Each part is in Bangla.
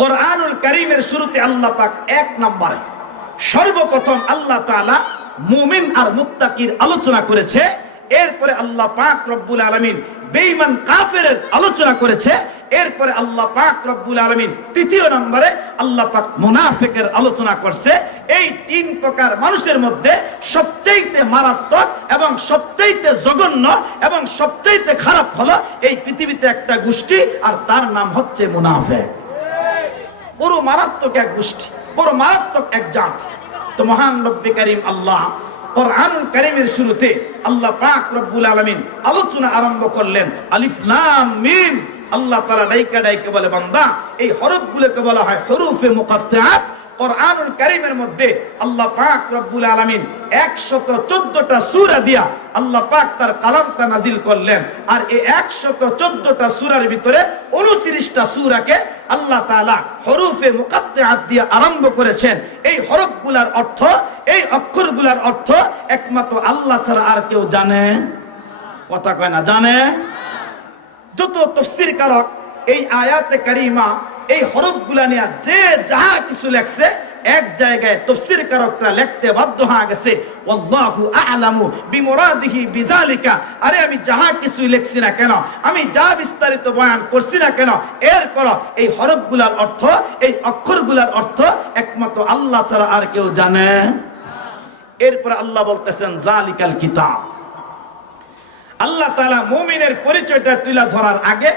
কোরআনুল কারীমের শুরুতে আল্লাহ পাক এক নম্বরে সর্বপ্রথম আল্লাহ তাআলা মুমিন আর মুত্তাকির আলোচনা করেছে। এরপরে আল্লাহ পাক রব্বুল আলামিন বেঈমান কাফেরের আলোচনা করেছে। এরপরে আল্লাহ পাক রব্বুল আলামিন তৃতীয় নম্বরে আল্লাহ পাক মুনাফিকের আলোচনা করছে। এই তিন প্রকার মানুষের মধ্যে সবচেয়ে মারাত্মক এবং সবচেয়ে জঘন্য এবং সবচেয়ে খারাপ হলো এই পৃথিবীতে একটা গোষ্ঠী, আর তার নাম হচ্ছে মুনাফিক। বড় মারাত্মক এক গোষ্ঠী, বড় মারাত্মক এক জাতি। তো মহান রব্বে কারীম আল্লাহ কোরআনুল কারীমের শুরুতে আল্লাহ পাক রব্বুল আলামিন আলোচনা আরম্ভ করলেন আলিফ লাম মিম। আল্লাহ তাআলা ডাইকা ডাইকা বলে, বান্দা এই হরফগুলোকে বলা হয় হুরুফে মুকাত্তাআত। কোরআনুল কারীমের মধ্যে আল্লাহ পাক রব্বুল আলামিন 114টা সূরা দিয়া আল্লাহ পাক তার কালামটা নাজিল করলেন। আর এই 114টা সূরার ভিতরে 29টা সূরাকে আল্লাহ তাআলা হরফে মুকাত্তাআত দিয়ে আরম্ভ করেছেন। এই হরফগুলোর অর্থ, এই অক্ষরগুলোর অর্থ একমাত্র আল্লাহ ছাড়া আর কেউ জানে? কথা কয় না, জানে? যত তাফসীর কারক এই আয়াতে কারিমা এই হরফগুলা নিয়ে যে যাহা কিছু লেখছে, এক জায়গায় তাফসীর কারকরা লিখতে বাধ্য হয়ে গেছে আল্লাহু আ'লামু বিমুরাদিহি বিযালিকা। আরে আমি যাহা কিছু লিখছি না কেন, আমি যা বিস্তারিত বয়ান করছি না কেন, এরপর এই হরফগুলার অর্থ, এই অক্ষরগুলার অর্থ একমাত্র আল্লাহ ছাড়া আর কেউ জানে? এরপর আল্লাহ বলতেছেন যালিকাল কিতাব। আল্লাহ তাআলা মুমিনের পরিচয়টা তুলে ধরার আগে,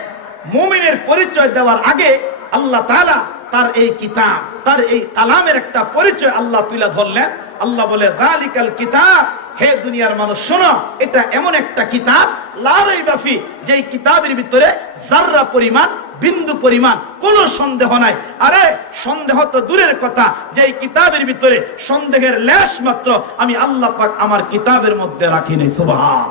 মুমিনের পরিচয় দেওয়ার আগে আল্লাহ তাআলা তার এই কিতাব, তার এই কালামের একটা পরিচয় আল্লাহ তুলে ধরলেন। আল্লাহ বলে যালিকাল কিতাব, হে দুনিয়ার মানুষ শোনো, এটা এমন একটা কিতাব লা রাইবা ফি, যেই কিতাবের ভিতরে যাররা পরিমাণ, বিন্দু পরিমাণ কোনো সন্দেহ নাই। আরে সন্দেহ তো দূরের কথা, যেই কিতাবের ভিতরে সন্দেহের লেশ মাত্র আমি আল্লাহ পাক আমার কিতাবের মধ্যে রাখি নাই। সুবহান।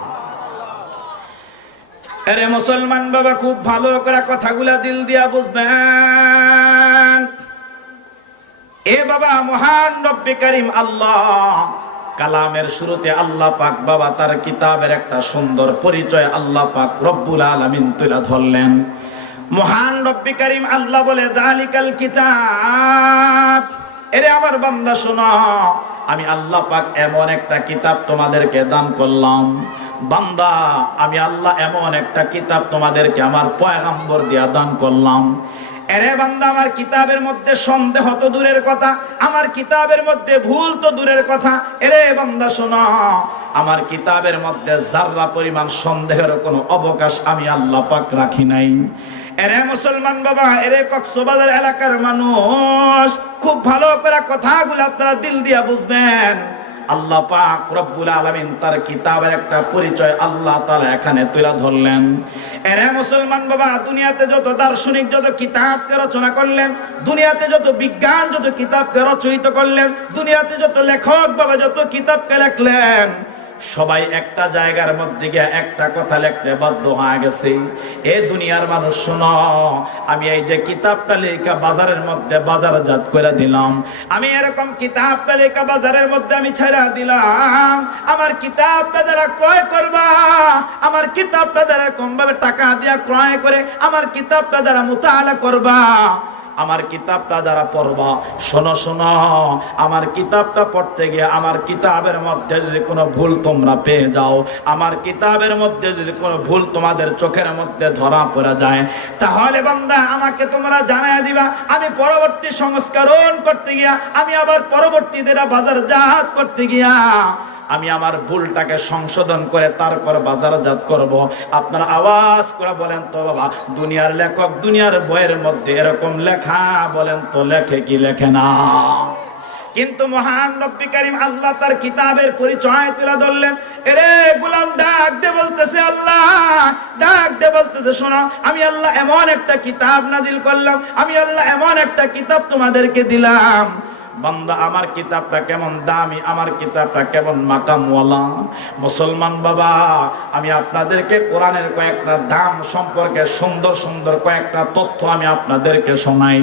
আরে মুসলমান বাবা, খুব ভালো করে কথাগুলা দিল দিয়া বুঝবেন। এ বাবা, মহান রব্বে কারীম আল্লাহ কালামের শুরুতে আল্লাহ পাক বাবা তার কিতাবের একটা সুন্দর পরিচয় আল্লাহ পাক রব্বুল আলামিন তুলে ধরলেন। মহান রব্বে কারীম আল্লাহ বলে যালিকাল কিতাব। এরে আমার বান্দা শোনো, আমি আল্লাহ পাক এমন একটা কিতাব তোমাদেরকে দান করলাম। বান্দা, আমি আল্লাহ এমন একটা কিতাব তোমাদেরকে আমার পয়গম্বর দিয়া দান করলাম। এরে বান্দা, আমার কিতাবের মধ্যে সন্দেহ তো দূরের কথা, আমার কিতাবের মধ্যে ভুল তো দূরের কথা। এরে বান্দা শোনো, আমার কিতাবের মধ্যে যাররা পরিমাণ সন্দেহের কোনো অবকাশ আমি আল্লাহ পাক রাখি নাই। এরে মুসলমান বাবা, এরে কক্সবাজার এলাকার মানুষ, খুব ভালো করে কথাগুলো আপনারা দিল দিয়া বুঝবেন। আল্লাহ পাক রব্বুল আলামিন তার কিতাবের একটা পরিচয় আল্লাহ তাআলা এখানে তুলে ধরলেন। এরে মুসলমান বাবা, দুনিয়াতে যত দার্শনিক যত কিতাবকে রচনা করলেন, দুনিয়াতে যত বিজ্ঞান যত কিতাবকে রচয়িত করলেন, দুনিয়াতে যত লেখক বাবা যত কিতাবকে লেখলেন, সবাই একটা জায়গার মধ্যে গিয়ে একটা কথা লিখতে বাধ্য হয়ে গেছে। এ দুনিয়ার মানুষ শোনো, আমি এই যে কিতাবটা লেখা বাজারের মধ্যে বাজারজাত করে দিলাম, আমি এরকম কিতাবটা লেখা বাজারের মধ্যে আমি ছেড়ে দিলাম, আমার কিতাবটা যারা ক্রয় করবা, আমার কিতাবটা যারা কম ভাবে টাকা দিয়া ক্রয় করে আমার কিতাবটা যারা মুতাআলা করবা, আমার কিতাবটা যারা পড়বা, শোনো শোনো, আমার কিতাবটা পড়তে গিয়ে আমার কিতাবের মধ্যে যদি কোনো ভুল তোমরা পেয়ে যাও, আমার কিতাবের মধ্যে যদি কোনো ভুল তোমাদের চোখের মধ্যে ধরা পড়ে যায়, তাহলে বান্দা আমাকে তোমরা জানায় দিবা। আমি পরবর্তী সংস্করণ করতে গিয়া, আমি আবার পরবর্তী যেটা বাজারজাত করতে গিয়া আমি আমার ভুলটাকে সংশোধন করে তারপর বাজারজাত করব। আপনারা আওয়াজ করে বলেন তো বাবা, দুনিয়ার লেখক দুনিয়ার বইয়ের মধ্যে এরকম লেখা, বলেন তো লেখে কি লেখে না? কিন্তু মহান রব্বে কারীম আল্লাহ তার কিতাবের পরিচয় তুলে ধরলেন। এরে গোলাম, ডাক দে বলতেছে আল্লাহ, ডাক দে বলতেছে শোনো, আমি আল্লাহ এমন একটা কিতাব নাজিল করলাম, আমি আল্লাহ এমন একটা কিতাব তোমাদেরকে দিলাম। বান্দা, আমার কিতাবটা কেমন দামি, আমার কিতাবটা কেমন মাকামওয়ালা। মুসলমান বাবা, আমি আপনাদেরকে কোরআনের কয়েকটা দাম সম্পর্কে সুন্দর সুন্দর কয়েকটা তথ্য আমি আপনাদেরকে শোনাই।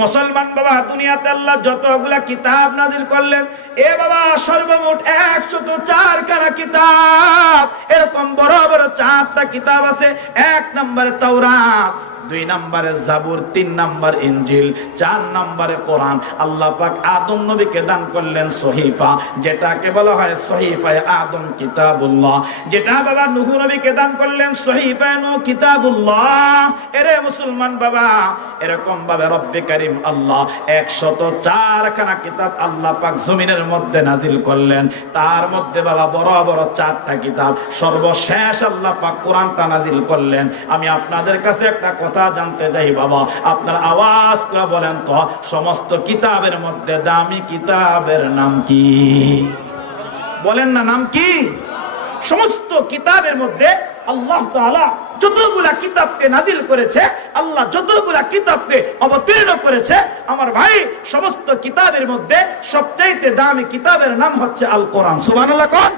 মুসলমান বাবা, দুনিয়াতে আল্লাহ যতগুলা কিতাব নাজিল করলেন, এ বাবা সর্বমোট 104 খানা কিতাব, এরকম বড় বড় 4টা কিতাব আছে। 1 নম্বরে তাওরাত, 2 নম্বরে জাবুর, 3 নম্বর ইনজিল, 4 নম্বরে কোরআন। আল্লাহ পাক আদম নবীকে দান করলেন সহিফা, যেটাকে বলা হয় সহিফায়ে আদম কিতাবুল্লাহ। যেটা বাবা নূহ নবীকে দান করলেন সহিফায়ে নূহ কিতাবুল্লাহ। এরে মুসলমান বাবা, এরকম ভাবে রব্বে কারীম আল্লাহ 104 খানা কিতাব আল্লাহ পাক জমিনের মধ্যে নাজিল করলেন। তার মধ্যে বাবা বড় বড় 4টা কিতাব, সর্বশেষ আল্লাহ পাক কোরআনটা নাজিল করলেন। আমি আপনাদের কাছে একটা কথা জানতে চাই বাবা, আপনারা আওয়াজ করে বলেন তো, সমস্ত কিতাবের মধ্যে দামি কিতাবের নাম কি? বলেন না, নাম কি? সমস্ত কিতাবের মধ্যে আল্লাহ তাআলা যতগুলা কিতাবকে নাজিল করেছে, আল্লাহ যতগুলা কিতাবকে অবতীর্ণ করেছে, আমার ভাই সমস্ত কিতাবের মধ্যে সবচাইতে দামি কিতাবের নাম হচ্ছে আল কোরআন। সুবহানাল্লাহ কোন?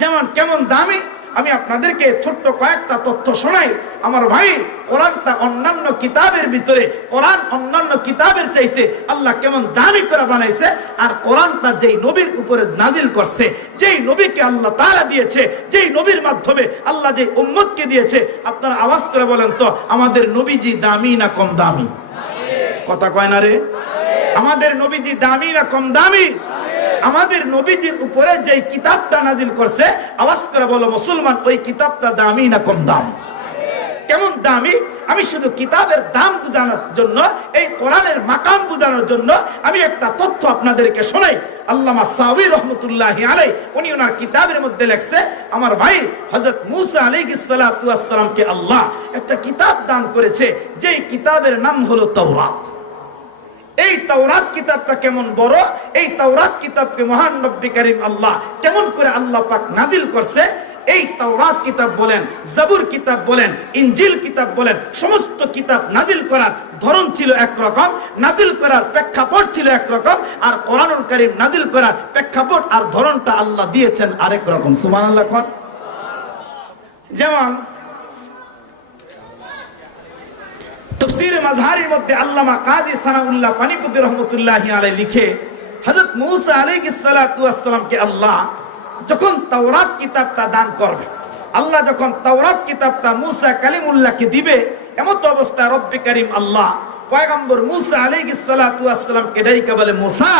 যেমন কেমন দামি, আমি আপনাদেরকে ছোট্ট কয়েকটা তথ্য শোনাই। আমার ভাই, কোরআনটা অন্যান্য কিতাবের ভিতরে, কোরআন অন্যান্য কিতাবের চাইতে আল্লাহ কেমন দামি করে বানাইছে। আর কোরআনটা যেই নবীর উপরে নাজিল করছে, যেই নবীকে আল্লাহ তাআলা দিয়েছে, যেই নবীর মাধ্যমে আল্লাহ যে উম্মতকে দিয়েছে, আপনারা আওয়াজ করে বলেন তো, আমাদের নবীজি দামি না কম দামি? কথা কয় না রে? আমাদের নবীজি দামি না কম দামি? আমাদের নবীজির উপরে যে কিতাবটা নাজিল করছে, আওয়াজ করে বলো মুসলমান, ওই কিতাবটা দামি না কম দামি? কেমন দামি? আমি শুধু কিতাবের দাম বোঝানোর জন্য, এই কোরআনের মাকাম বোঝানোর জন্য আমি একটা তথ্য আপনাদেরকে শোনাই। আল্লামা সাউঈ রাহমাতুল্লাহি আলাইহি উনি ওনার কিতাবের মধ্যে লিখছে, আমার ভাই হযরত মূসা আলাইহিস সালাতু ওয়াস সালামকে আল্লাহ একটা কিতাব দান করেছে, যেই কিতাবের নাম হলো তাওরাত। এই তাওরাত কিতাবটা কেমন বড়, এই তাওরাত কিতাবকে মহান রব্বে কারীম আল্লাহ কেমন করে আল্লাহ পাক নাজিল করছে। এই তাওরাত কিতাব বলেন, জাবুর কিতাব বলেন, ইনজিল কিতাব বলেন, সমস্ত কিতাব নাজিল করার ধরন ছিল একরকম, নাজিল করার প্রেক্ষাপট ছিল একরকম, আর কোরআনুল কারীম নাজিল করার প্রেক্ষাপট আর ধরনটা আল্লাহ দিয়েছেন আরেক রকম। সুবহানাল্লাহ কোন? যেমন তাফসীরে মাযহারির মধ্যে আল্লামা কাজী সানাউল্লাহ পানিপতি রাহমাতুল্লাহি আলাইহি লিখে, হযরত মূসা আলাইহিস সালাতু ওয়াস সালামকে আল্লাহ যখন তাওরাত কিতাবটা দান করবে, আল্লাহ যখন তাওরাত কিতাবটা মূসা কালিমুল্লাহকে দিবে, এমন তো অবস্থা রব্বে কারীম আল্লাহ পয়গম্বর মূসা আলাইহিস সালাতু ওয়াস সালামকে ডাইকা বলে, মূসা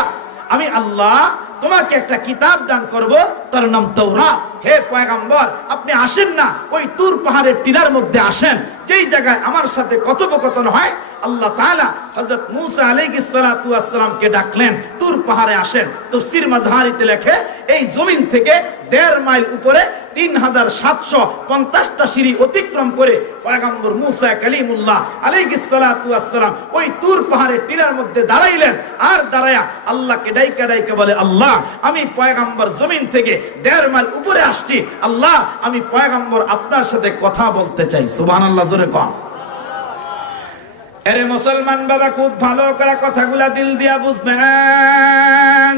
আমি আল্লাহ তোমাকে একটা কিতাব দান করব, তার নাম তাওরাত। হে পয়গম্বর, আপনি আসেন না, ওই তুর পাহাড়ের টিলার মধ্যে আসেন, যেই জায়গায় আমার সাথে কথোপকথন হয়। আল্লাহ তাআলা হযরত মূসা আলাইহিস সালাতু ওয়াস সালামকে ডাকলেন, তুর পাহাড়ে আসেন। তাফসীর মাযহারিতে লেখে, এই জমিন থেকে 1.5 মাইল উপরে 3750টা সিঁড়ি অতিক্রম করে পয়গম্বর মূসা কালিমুল্লাহ আলাইহিস সালাতু ওয়াস সালাম ওই তুর পাহাড়ের টিলার মধ্যে দাঁড়াইলেন। আর দাঁড়ায়া আল্লাহকে ডাইকা ডাইকা বলে, আল্লাহ আমি পয়গম্বর জমিন থেকে 1.5 মাইল উপরে আসছি, আল্লাহ আমি পয়গম্বর আপনার সাথে কথা বলতে চাই। সুবহানাল্লাহ, জোরে কর। আরে মুসলমান বাবা, খুব ভালো করে কথাগুলা দিল দিয়া বুঝবেন।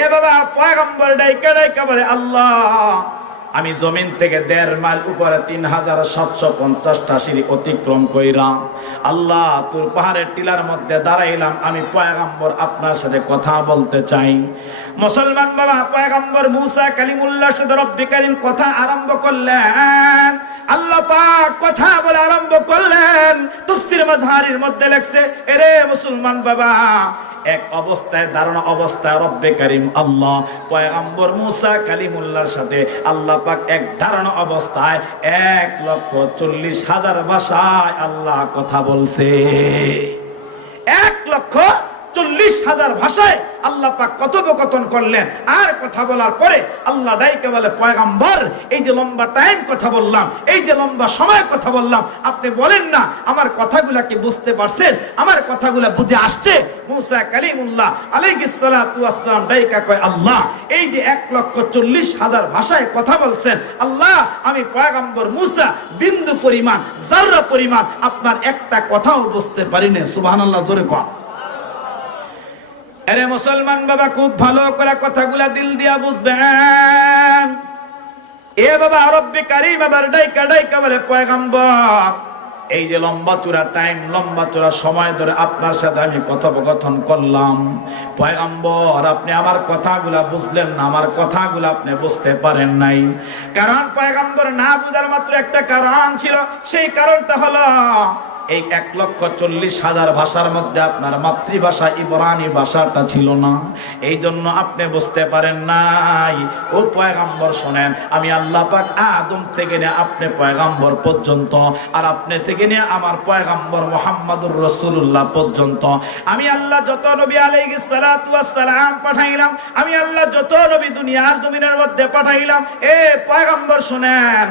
এ বাবা, পয়গম্বর ডাইকা ডাইকা বলে, আল্লাহ আমি জমিন থেকে 1.5 মাইল উপরে 3750টা সিঁড়ি অতিক্রম কইরাম, আল্লাহ তোর পাহাড়ের টিলার মধ্যে দাঁড়াইলাম, আমি পয়গম্বর আপনার সাথে কথা বলতে চাই। মুসলমান বাবা, পয়গম্বর মূসা কালিমুল্লাহর সাথে রব্বে কারীম কথা আরম্ভ করলেন। আল্লাহ পাক কথা বলে আরম্ভ করলেন। তাফসীর মাযহারির মধ্যে লেখছে, এরে মুসলমান বাবা, এক অবস্থায় দাঁড়ানো অবস্থায় রব্বে কারীম আল্লাহ পয়গম্বর মূসা কালিমুল্লাহর সাথে আল্লাহ পাক এক দাঁড়ানো অবস্থায় 1,40,000 ভাষায় আল্লাহ কথা বলছে। 1,40,000 ভাষায় আল্লাহ পাক কথোপকথন করলেন। আর কথা বলার পরে আল্লাহ ডাইকে বলে, পয়গম্বর এই যে লম্বা টাইম কথা বললাম, এই যে লম্বা সময় কথা বললাম, আপনি বলেন না আমার কথাগুলা কি বুঝতে পারছেন? আমার কথাগুলা বুঝে আসছে? মূসা কালিমুল্লাহ আলাইহিস সালাতু ওয়াস সালাম ডাইকা কয়, আল্লাহ এই যে 1,40,000 ভাষায় কথা বলছেন, আল্লাহ আমি পয়গম্বর মূসা বিন্দু পরিমাণ, যাররা পরিমাণ আপনার একটা কথাও বুঝতে পারিনি। সুবহানাল্লাহ, জোরে কর। আরে মুসলমান বাবা, খুব ভালো করে কথাগুলা দিল দিয়া বুঝবেন। এ বাবা, রব্বে কারীম আবার ডাইকা ডাইকা বলে, পয়গম্বর এই যে লম্বা চূড়া টাইম, লম্বা চূড়া সময় ধরে আপনার সাথে আমি কথোপকথন করলাম, পয়গম্বর আপনি আমার কথাগুলা বুঝলেন না, আমার কথাগুলা আপনি বুঝতে পারেন নাই। কারণ পয়গম্বর না বুঝার মাত্র একটা কারণ ছিল, সেই কারণটা হলো এই 1,40,000 ভাষার মধ্যে আপনার মাতৃভাষা ইব্রানি ভাষাটা ছিল না, এই জন্য আপনি বুঝতে পারেন নাই। ও পয়গম্বর শোনেন, আমি আল্লাহ পাক আদম থেকে নিয়ে আপনি পয়গম্বর পর্যন্ত, আর আপনি থেকে নিয়ে আমার পয়গম্বর মুহাম্মদুর রাসূলুল্লাহ পর্যন্ত, আমি আল্লাহ যত নবী আলাইহিস সালাতু ওয়াস সালাম পাঠাইলাম, আমি আল্লাহ যত নবী দুনিয়ার জমিনের মধ্যে পাঠাইলাম, এ পয়গম্বর শোনেন,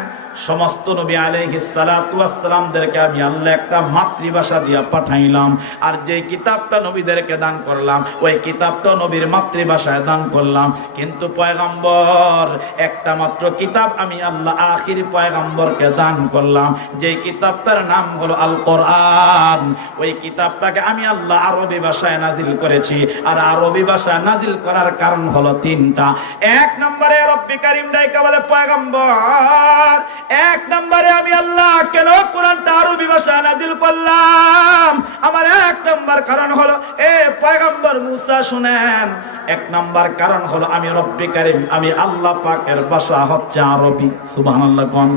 সমস্ত নবী আলাইহিস সালাতু ওয়াস সালামদেরকে আমি আল্লাহ একটা মাতৃভাষা দিয়া পাঠাইলাম, আর যে কিতাবটা নবীদেরকে দান করলাম ওই কিতাবটা নবীর মাতৃভাষায় দান করলাম। কিন্তু পয়গম্বর একটা মাত্র কিতাব আমি আল্লাহ আখির পয়গম্বরকে দান করলাম, যে কিতাবটার নাম হলো আল কোরআন। ওই কিতাবটাকে আমি আল্লাহ আরবি ভাষায় নাজিল করেছি, আর আরবি ভাষায় নাজিল করার কারণ হলো তিনটা। এক নম্বরে রব্বি কারীম ডাইকা বলে পয়গম্বর, এক নম্বরে আমি আল্লাহ কেন কোরআনটা আরবি ভাষায় নাজিল করলাম, আমার এক নম্বর কারণ হলো এ পয়গম্বর মুসা শুনেন, এক নম্বর কারণ হলো আমি রব্বি কারীম, আমি আল্লাহ পাকের ভাষা হচ্ছে আরবি, সুবহানাল্লাহ কোন।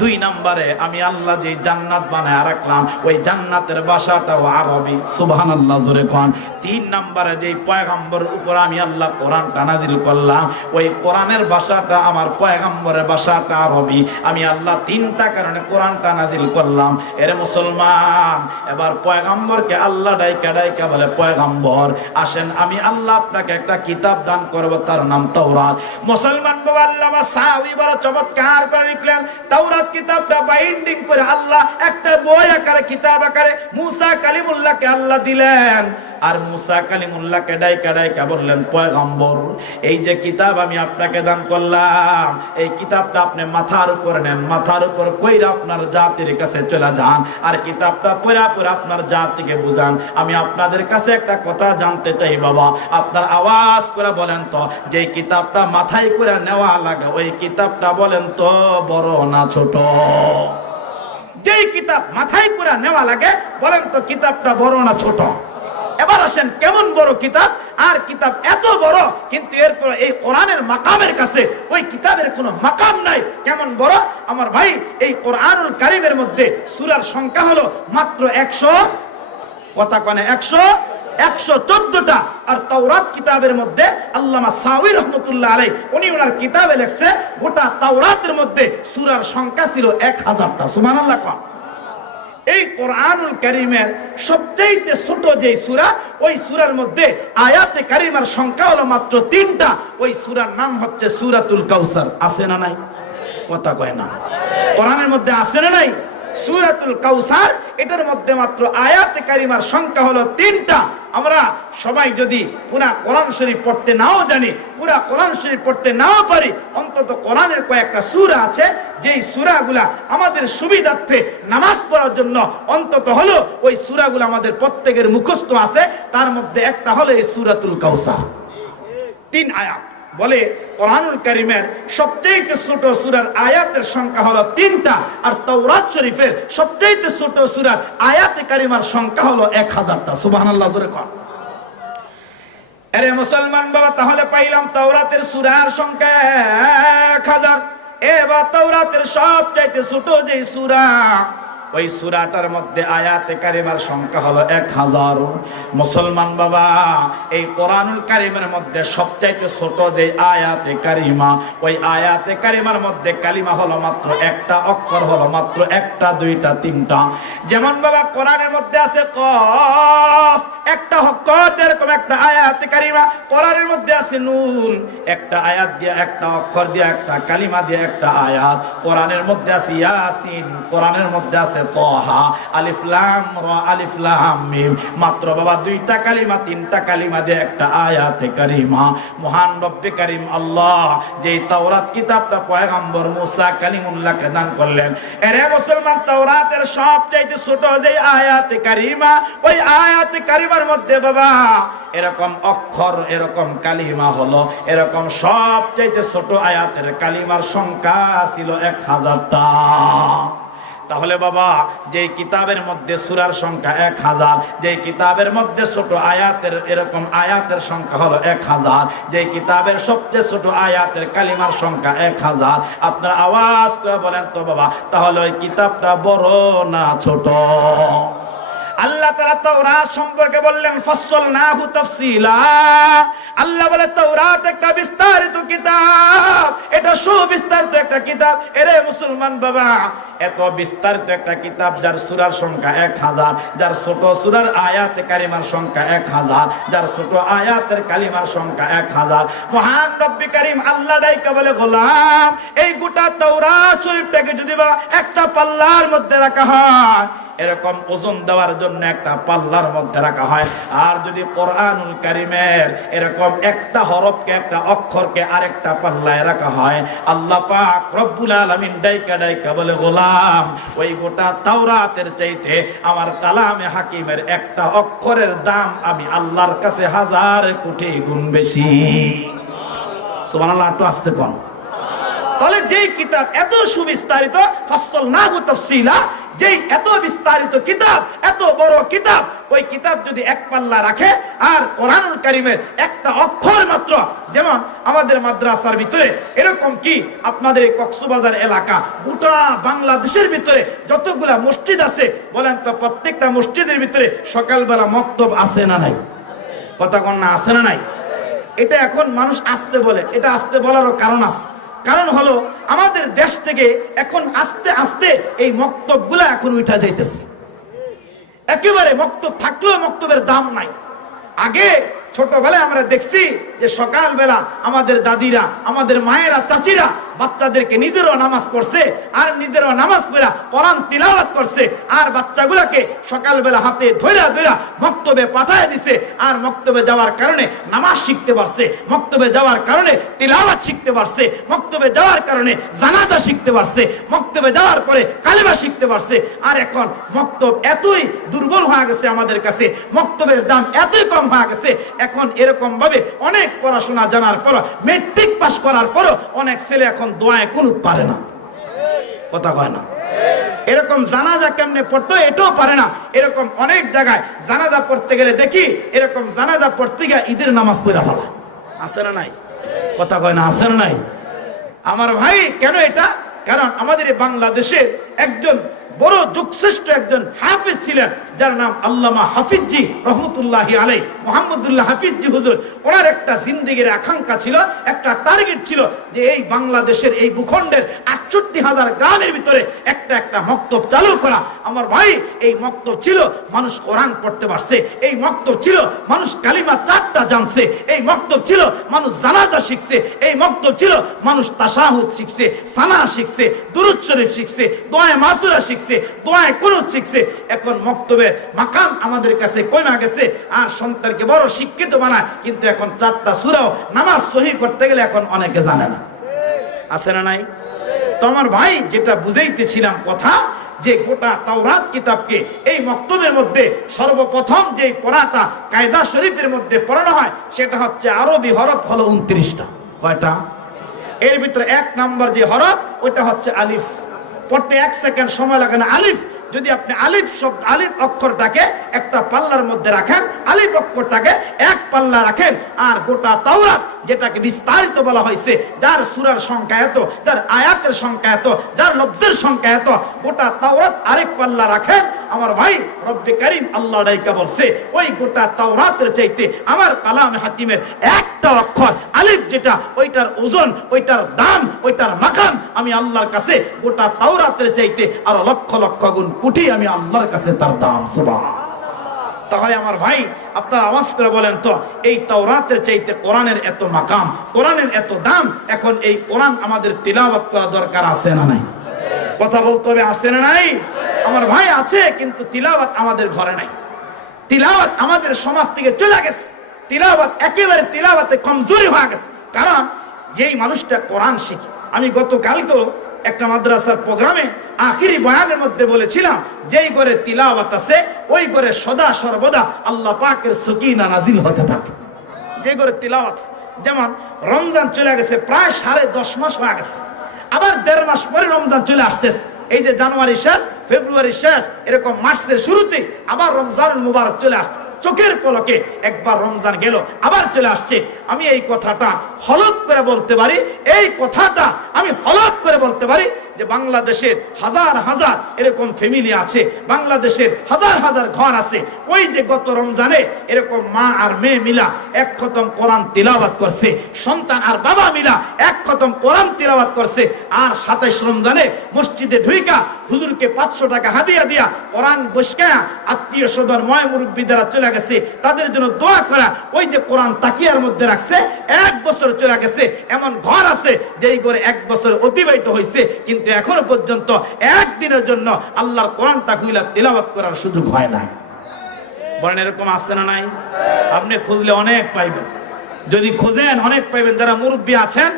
দুই নম্বরে আমি আল্লাহ যে জান্নাত বানায় রাখলাম ওই জান্নাতের ভাষাটাও আরবি, সুবহানাল্লাহ জোরে কোন। তিন নম্বরে যে পয়গম্বর উপর আমি আল্লাহ কোরআনটা নাজিল করলাম ওই কোরআনের ভাষাটা আমার পয়গম্বরের ভাষাটা আরবি, আমি আল্লাহ তিনটা কারণে কোরআনটা নাজিল করলাম। এর মুসলমান, এবার পয়গম্বরকে আল্লাহ ডাইকা ডাইকা বলে পয়গম্বর আসেন আমি আল্লাহ আপনাকে একটা কিতাব দান করব, তার নাম তাওরাত। মুসলমান বাবা আল্লামা সাহাবী বড় চমৎকার করে লিখলেন, তাওরাত কিতাবটা বাইন্ডিং করে আল্লাহ একটা বই আকারে কিতাব আকারে মুসা কালিমুল্লাহকে আল্লাহ দিলেন, আর মুসা কালিমুল্লাহকে ডাইকা ডাইকা বললেন পয়গম্বর এই যে কিতাব আমি আপনাকে দান করলাম এই কিতাবটা আপনি মাথার উপর নেন, মাথার উপর কইরা আপনার জাতির কাছে চলে যান, আর কিতাবটা পড়া পড়া আপনার জাতিকে বুঝান। আমি আপনাদের কাছে একটা কথা জানতে চাই বাবা, আপনার আওয়াজ করে বলেন তো, যে কিতাবটা মাথায় করে নেওয়া লাগে ওই কিতাবটা বলেন তো বড় না ছোট? যেই কিতাব মাথায় করে নেওয়া লাগে বলেন তো কিতাবটা বড় না ছোট? এবার আসেন কেমন বড় কিতাব, আর কিতাব এত বড় কিন্তু এরপর এই কোরআনের মাকামের কাছে ওই কিতাবের কোনো মাকাম নাই, কেমন বড় আমার ভাই। এই কোরআনুল কারীমের মধ্যে সূরার সংখ্যা হলো মাত্র 100, কথা কনে 114টা, আর তাওরাত কিতাবের মধ্যে আল্লামা সাউই রাহমাতুল্লাহ আলাইহি উনি ওনার কিতাবে লিখছে গোটা তাওরাতের মধ্যে সূরার সংখ্যা ছিল 1000টা, সুবহানাল্লাহ। এই কোরআনুল কারীমের সবচেয়ে ছোট যে সূরা, ওই সূরার মধ্যে আয়াতে কারিমার সংখ্যা হলো মাত্র 3টা, ওই সূরার নাম হচ্ছে সূরাতুল কাউসার। আছে না নাই? কথা কয় না। কোরআনের মধ্যে আছে না নাই? সূরাতুল কাউসার, এটার মধ্যে মাত্র আয়াতে কারিমার সংখ্যা হলো 3টা। আমরা সবাই যদি পুরা কোরআন শরীফ পড়তে নাও জানি, পুরা কোরআন শরীফ পড়তে নাও পারি, অন্তত কোরআনের কয়েকটা সূরা আছে যেই সূরাগুলা আমাদের সুবিধার্থে নামাজ পড়ার জন্য অন্তত হলো ওই সূরাগুলো আমাদের প্রত্যেকের মুখস্থ আছে, তার মধ্যে একটা হলো এই সূরাতুল কাউসার। 3 আয়াত বলে কোরআনুল কারীমের সবচেয়ে ছোট সূরার আয়াতের সংখ্যা হলো 3টা, আর তাওরাত শরীফের সবচেয়ে ছোট সূরার আয়াতে কারিমার সংখ্যা হলো 1000টা, সুবহানাল্লাহ জোরে কোন। আরে মুসলমান বাবা, তাহলে পাইলাম তাওরাতের সূরার সংখ্যা 1000। এবার তাওরাতের সবচেয়ে ছোট যে সূরা, ওই সূরাটার মধ্যে আয়াতে কারিমার সংখ্যা হলো 1000। মুসলমান বাবা, এই কোরআনুল কারীমের মধ্যে সবচাইতে ছোট যে আয়াতে কারিমা, ওই আয়াতে কারিমার মধ্যে কালিমা হলো মাত্র একটা, অক্ষর হলো মাত্র একটা, দুইটা, তিনটা। যেমন বাবা কোরআনের মধ্যে আছে কফ, একটা অক্ষর, এরকম একটা আয়াতে কারিমা। কোরআনের মধ্যে আছে নুন, একটা আয়াত দিয়ে, একটা অক্ষর দিয়ে, একটা কালিমা দিয়ে একটা আয়াত। কোরআনের মধ্যে আছে ইয়াসিন, কোরআনের মধ্যে আছে তাহা, আলিফ লাম রা, আলিফ লাম মিম। মাত্র বাবা 2টা কালিমা, 3টা কালিমা দিয়ে একটা আয়াতে কারিমা। মহান রব্বে কারীম আল্লাহ যে তাওরাত কিতাবটা পয়গম্বর মুসা কালিমুল্লাহকে দান করলেন, এরে মুসলমান, তাওরাতের সবচেয়ে ছোট যে আয়াতে কারিমা, ওই আয়াতে কারিমার মধ্যে বাবা এরকম অক্ষর, এরকম কালিমা হলো, এরকম সবচেয়ে ছোট আয়াতের কালিমার সংখ্যা ছিল 1000টা। তাহলে বাবা যেই কিতাবের মধ্যে সূরার সংখ্যা 1000, যেই কিতাবের মধ্যে ছোট আয়াতের এরকম আয়াতের সংখ্যা হলো 1000, যেই কিতাবের সবচেয়ে ছোট আয়াতের কালিমার সংখ্যা 1000, আপনারা আওয়াজ করে বলেন তো বাবা, তাহলে ওই কিতাবটা বড় না ছোট? আল্লাহ তাআলা তাওরাত সম্পর্কে বললেন ফাসসালনাহু তাফসীলা। আল্লাহ বলে তাওরাত একটা বিস্তারিত কিতাব, এটা সুবিস্তারিত একটা কিতাব। এরে মুসলমান বাবা, এত বিস্তারিত একটা কিতাব যার সূরার সংখ্যা 1000, যার ছোট সূরার আয়াতে কারিমার সংখ্যা 1000, যার ছোট আয়াতের কালিমার সংখ্যা 1000। মহান রব্বি কারীম আল্লাহ ডাইকা বলে গোলাম, এই গোটা তাওরাত শরীফটাকে যদি বা একটা পাল্লার মধ্যে রাখা হয়, এরকম ওজন দেওয়ার জন্য একটা পাল্লার মধ্যে রাখা হয়, আর যদি কোরআনুল কারীমের এরকম একটা হরফকে একটা অক্ষরকে আরেকটা পাল্লায় রাখা হয়, আল্লাহ পাক রব্বুল আলামিন ডাইকা ডাইকা বলে গোলাম, ওই গোটা তাওরাতের চাইতে আমার কালামে হাকিমের একটা অক্ষরের দাম আমি আল্লাহর কাছে 1000 কোটি গুণ বেশি। সুবহানাল্লাহ, একটু আস্তে কোন। তাহলে যেই কিতাব এত সুবিস্তারিত, ফাসসালনাহু তাফসীলা, যেই এত বিস্তারিত কিতাব, এত বড় কিতাব, ওই কিতাব যদি এক পাল্লা রাখে আর কোরআনুল কারীমের একটা অক্ষর মাত্র, যেমন আমাদের মাদ্রাসার ভিতরে এরকম কি আপনাদের এই কক্সবাজার এলাকা, গোটা বাংলাদেশের ভিতরে যতগুলা মসজিদ আছে বলেন তো, প্রত্যেকটা মসজিদের ভিতরে সকালবেলা মক্তব আছে না নাই? কথা কোন না, আছে না নাই? এটা এখন মানুষ আসতে বলে, এটা আসতে বলারও কারণ আছে। কারণ হলো আমাদের দেশ থেকে এখন আস্তে আস্তে এই মক্তবগুলা এখন উঠা যাইতেছে। একেবারে মক্তব থাকলেও মক্তবের দাম নাই। আগে ছোটবেলায় আমরা দেখছি যে সকালবেলা আমাদের দাদিরা, আমাদের মায়েরা, চাচিরা বাচ্চাদেরকে নিজেরও নামাজ পড়ছে আর নিজেরও নামাজ পড়া কোরআন তিলাওয়াত করছে, আর বাচ্চাগুলোকে সকালবেলা হাতে ধইরা ধইরা মক্তবে পাঠায় দিছে, আর মক্তবে যাওয়ার কারণে নামাজ শিখতে পারছে, মক্তবে যাওয়ার কারণে তিলাওয়াত শিখতে পারছে, মক্তবে যাওয়ার কারণে জানাজা শিখতে পারছে, মক্তবে যাওয়ার পরে কালেমা শিখতে পারছে। আর এখন মক্তব এতই দুর্বল হয়ে গেছে আমাদের কাছে, মক্তবের দাম এতই কম হয়ে গেছে, এখন এরকম ভাবে অনেক পড়াশোনা জানার পর, মেট্রিক পাস করার পরও অনেক ছেলে এখন দোয়ায় কুনুত পারে না। কথা কয় না? এরকম জানাজা কেমনে পড়তো এটাও পারে না। এরকম অনেক জায়গায় জানাজা পড়তে গেলে দেখি এরকম জানাজা পড়তে গিয়ে ঈদের নামাজ পড়া ভালো আছে না নাই? কথা কয় না, আছে না নাই? আমার ভাই, কেন এটা? কারণ আমাদের বাংলাদেশের একজন বড় যুগশ্রেষ্ঠ একজন হাফিজ ছিলেন, যার নাম আল্লামা হাফিজি রহমতুল্লাহি আলাইহি, মুহাম্মদুল্লাহ হাফিজি হুজুর। ওনার একটা জিন্দেগির আকাঙ্ক্ষা ছিল, একটা টার্গেট ছিল যে এই বাংলাদেশের এই ভূখণ্ডের 68,000 গ্রামের ভিতরে একটা একটা মক্তব চালু করা। আমার ভাই, এই মক্তব ছিল মানুষ কোরআন পড়তে পারছে, এই মক্তব ছিল মানুষ কালিমা 4টা জানছে, এই মক্তব ছিল মানুষ জানাজা শিখছে, এই মক্তব ছিল মানুষ তাশাহুদ শিখছে, সানা শিখছে, দুরূদ শরীফ শিখছে, দোয়া মাসুরা শিখছে, দোয়ায় কুনুত শিখছে। এখন মক্তবের মাকাম আমাদের কাছে কমে গেছে, আর সন্তানকে বড় শিক্ষিত বানায়, কিন্তু এখন 4টা সূরাও নামাজ সহি করতে গেলে এখন অনেকে জানে না। আছে না নাই? তো আমার ভাই, যেটা বুঝাইতেছিলাম কথা, যে গোটা তাওরাত কিতাবকে এই মক্তবের মধ্যে সর্বপ্রথম যে পড়াটা কায়দা শরীফের মধ্যে পড়ানো হয়, সেটা হচ্ছে আরবি হরফ হলো 29টা। কয়টা? এর ভিতরে 1 নম্বর যে হরফ, ওইটা হচ্ছে আলিফ। পড়তে 1 সেকেন্ড সময় লাগে না। আলিফ, যদি আপনি আলিফ শব্দ, আলিফ অক্ষরটাকে একটা পাল্লার মধ্যে রাখেন, আলিফ অক্ষরটাকে এক পাল্লা রাখেন, আর গোটা তাওরাত যেটাকে বিস্তারিত বলা হয়েছে, যার সূরার সংখ্যা এত, যার আয়াতের সংখ্যা এত, যার লফজের সংখ্যা এত, গোটা তাওরাত আরেক পাল্লা রাখেন। আমার ভাই, রব্বে কারীম আল্লাহ ডাইকা বলছে, ওই গোটা তাওরাতের চাইতে আমার কালামে হাকিমের একটা অক্ষর আলিফ যেটা, ওইটার ওজন, ওইটার দাম, ওইটার মাকাম আমি আল্লাহর কাছে গোটা তাওরাতের চাইতে আরো লক্ষ লক্ষ গুণ কোটি আমি আল্লাহর কাছে তার দাম। সুবহানাল্লাহ। তাহলে আমার ভাই, আপনারা আওয়াজ করে বলেন তো, এই তাওরাতের চাইতে কোরআনের এত মাকাম, কোরআনের এত দাম, এখন এই কোরআন আমাদের তিলাওয়াত করা দরকার আছে না নাই? কথা বলতে হবে, আছে না নাই? আমার ভাই, আছে, কিন্তু তিলাওয়াত আমাদের ঘরে নাই। তিলাওয়াত আমাদের সমাজ থেকে চলে গেছে। তিলাওয়াত একেবারে তিলাওয়াতে কমজোরি হয়ে গেছে। কারণ যেই মানুষটা কোরআন শিখে, আমি গতকালকেও একটা মাদ্রাসার প্রোগ্রামে আখিরি বয়ানের মধ্যে বলেছিলাম, যেই ঘরে তিলাওয়াত আছে ওই ঘরে সদা সর্বদা আল্লাহ পাকের সুকিনা নাজিল হতে থাকে। যে ঘরে তিলাওয়াত, যেমন রমজান চলে গেছে, প্রায় 10.5 মাস হয়ে গেছে, আবার 1.5 মাস পরে রমজান চলে আসতেছে। এই যে জানুয়ারি শেষ, ফেব্রুয়ারি শেষ, এরকম মার্চের শুরুতে আবার রমজানুল মুবারক চলে আসছে। চোখের পলকে একবার রমজান গেল, আবার চলে আসছে। আমি এই কথাটা হলফ করে বলতে পারি, এই কথাটা আমি হলফ করে বলতে পারি যে বাংলাদেশের হাজার হাজার এরকম ফ্যামিলি আছে, বাংলাদেশের হাজার হাজার ঘর আছে। ওই যে গত রমজানে এরকম মা আর মেয়ে মিলা এক খতম কোরআন তিলাওয়াত করছে, সন্তান আর বাবা মিলা এক খতম কোরআন তিলাওয়াত করছে। আর 27 রমজানে মসজিদে ঢুইকা হুজুরকে 500 টাকা হাদিয়া দিয়া কোরআন বসকা আত্মীয় স্বজন ময় মুরব্বী যারা চলে গেছে তাদের জন্য দোয়া করা। ওই যে কোরআন তাকিয়ার মধ্যে রাখছে, 1 বছর চলে গেছে। এমন ঘর আছে যেই ঘরে 1 বছর অতিবাহিত হয়েছে, কিন্তু এখনো পর্যন্ত একদিনের জন্য আল্লাহর কোরআনটা খুইলা তিলাওয়াত করার সুযোগ হয় না। বলেন এরকম আছে না নাই? আপনি খুঁজলে অনেক পাইবেন, যদি খুঁজেন অনেক পাইবেন। যারা মুরব্বী আছেন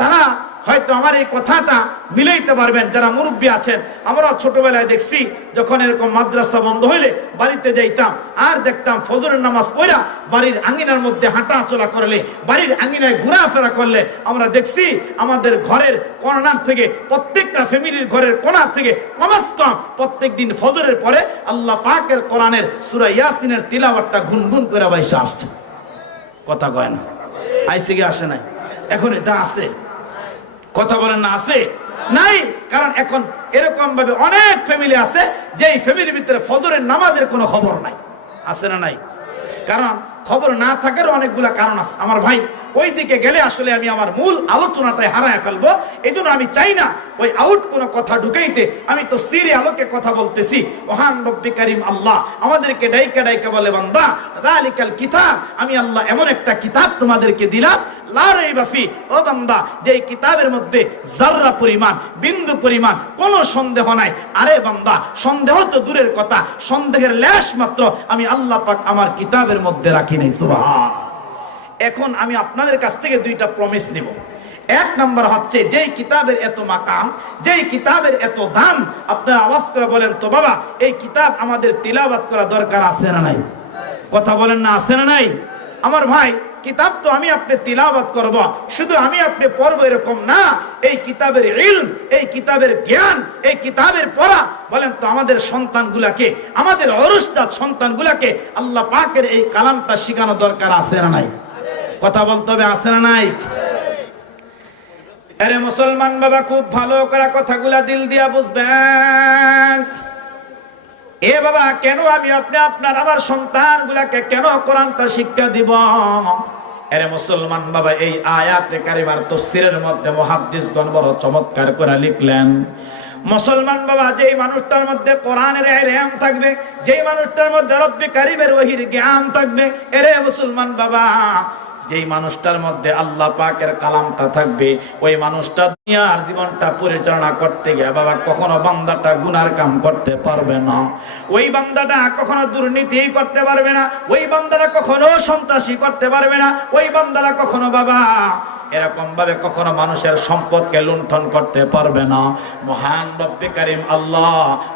তারা হয়তো আমার এই কথাটা মিলাইতে পারবেন। যারা মুরব্বী আছেন, আমরা ছোটবেলায় দেখছি যখন এরকম মাদ্রাসা বন্ধ হইলে বাড়িতে যাইতাম আর দেখতাম ফজরের নামাজ পড়া বাড়ির আঙ্গিনার মধ্যে হাঁটা চলা করলে, বাড়ির আঙ্গিনায় ঘোরাফেরা করলে আমরা দেখছি আমাদের ঘরের কোণার থেকে, প্রত্যেকটা ফ্যামিলির ঘরের কোণা থেকে কমস কম প্রত্যেক দিন ফজরের পরে আল্লাহ পাকের কোরআনের সূরা ইয়াসিনের তিলাওয়াতটা গুনগুন করে বাইসা আসছে। কথা কয় না? আইসে কি আসে নাই? এখন এটা আছে। কথা বলেন না আছে? নাই। কারণ এখন এরকম ভাবে অনেক ফ্যামিলি আছে যে ফ্যামিলির ভিতরে ফজরের নামাজের কোনো খবর নাই। আছে না নাই? কারণ খবর না থাকার অনেকগুলা কারণ আছে আমার ভাই। ওই দিকে গেলে আসলে আমি আমার মূল আলোচনাটাই হারায় ফেলবো। এই জন্য আমি চাই না ওই আউট কোনো কথা ঢুকাইতে। আমি তো সিরে আলোকে কথা বলতেছি। মহান রব্বি কারীম আল্লাহ আমাদেরকে ডাইকা ডাইকা বলে, বান্দা যালিকাল কিতাব, আমি আল্লাহ এমন একটা কিতাব তোমাদেরকে দিলাম, লা রাইবা ফি, ও বান্দা যে কিতাবের মধ্যে যাররা পরিমাণ, বিন্দু পরিমাণ কোনো সন্দেহ নাই। আরে বান্দা, সন্দেহ তো দূরের কথা, সন্দেহের লেশ মাত্র আমি আল্লাহ পাক আমার কিতাবের মধ্যে রাখি নাই। সুবহান। এখন আমি আপনাদের কাছ থেকে 2টা প্রমিস নিব। 1 নাম্বার হচ্ছে, যেই কিতাবের এত মাকাম, যেই কিতাবের এত দাম, আপনারা আওয়াজ করে বলেন তো বাবা, এই কিতাব আমাদের তিলাওয়াত করা দরকার আছে না নাই? কথা বলেন না, আছে না নাই? আমার ভাই, কিতাব তো আমি আপনি তিলাওয়াত করব, শুধু আমি আপনি পড়ব এরকম না। এই কিতাবের ইলম, এই কিতাবের জ্ঞান, এই কিতাবের পড়া, বলেন তো আমাদের সন্তানগুলাকে, আমাদের অরুষজাত সন্তানগুলাকে আল্লাহ পাকের এই কালামটা শেখানো দরকার আছে না নাই? কথা বলতে হবে, আছে না নাই? আরে মুসলমান বাবা, খুব ভালো করে কথাগুলা দিল দিয়া বুঝবেন। এ বাবা, কেন আমি আপনি আপনার আমার সন্তানগুলাকে কেন কোরআনটা শিক্ষা দিব? আরে মুসলমান বাবা, এই আয়াতে কারিমার তাফসীরের মধ্যে মুহাদ্দিসগণ বড় চমৎকার করে লিখলেন। মুসলমান বাবা, যেই মানুষটার মধ্যে কোরআনের ইলম থাকবে, যেই মানুষটার মধ্যে রব্বি কারীমের ওহীর জ্ঞান থাকবে, এরে মুসলমান বাবা, যেই মানুষটার মধ্যে আল্লাহ পাকের কালামটা থাকবে, ওই মানুষটা দুনিয়ার জীবনটা পরিচালনা করতে গিয়ে বাবা কখনো বান্দাটা গুনার কাম করতে পারবে না। ওই বান্দাটা কখনো দুর্নীতি করতে পারবে না, ওই বান্দাটা কখনো সন্ত্রাসী করতে পারবে না, ওই বান্দাটা কখনো বাবা এরকম ভাবে কখনো মানুষের সম্পদকে লুণ্ঠন করতে পারবে না। মহান রব্বে কারীম আল্লাহ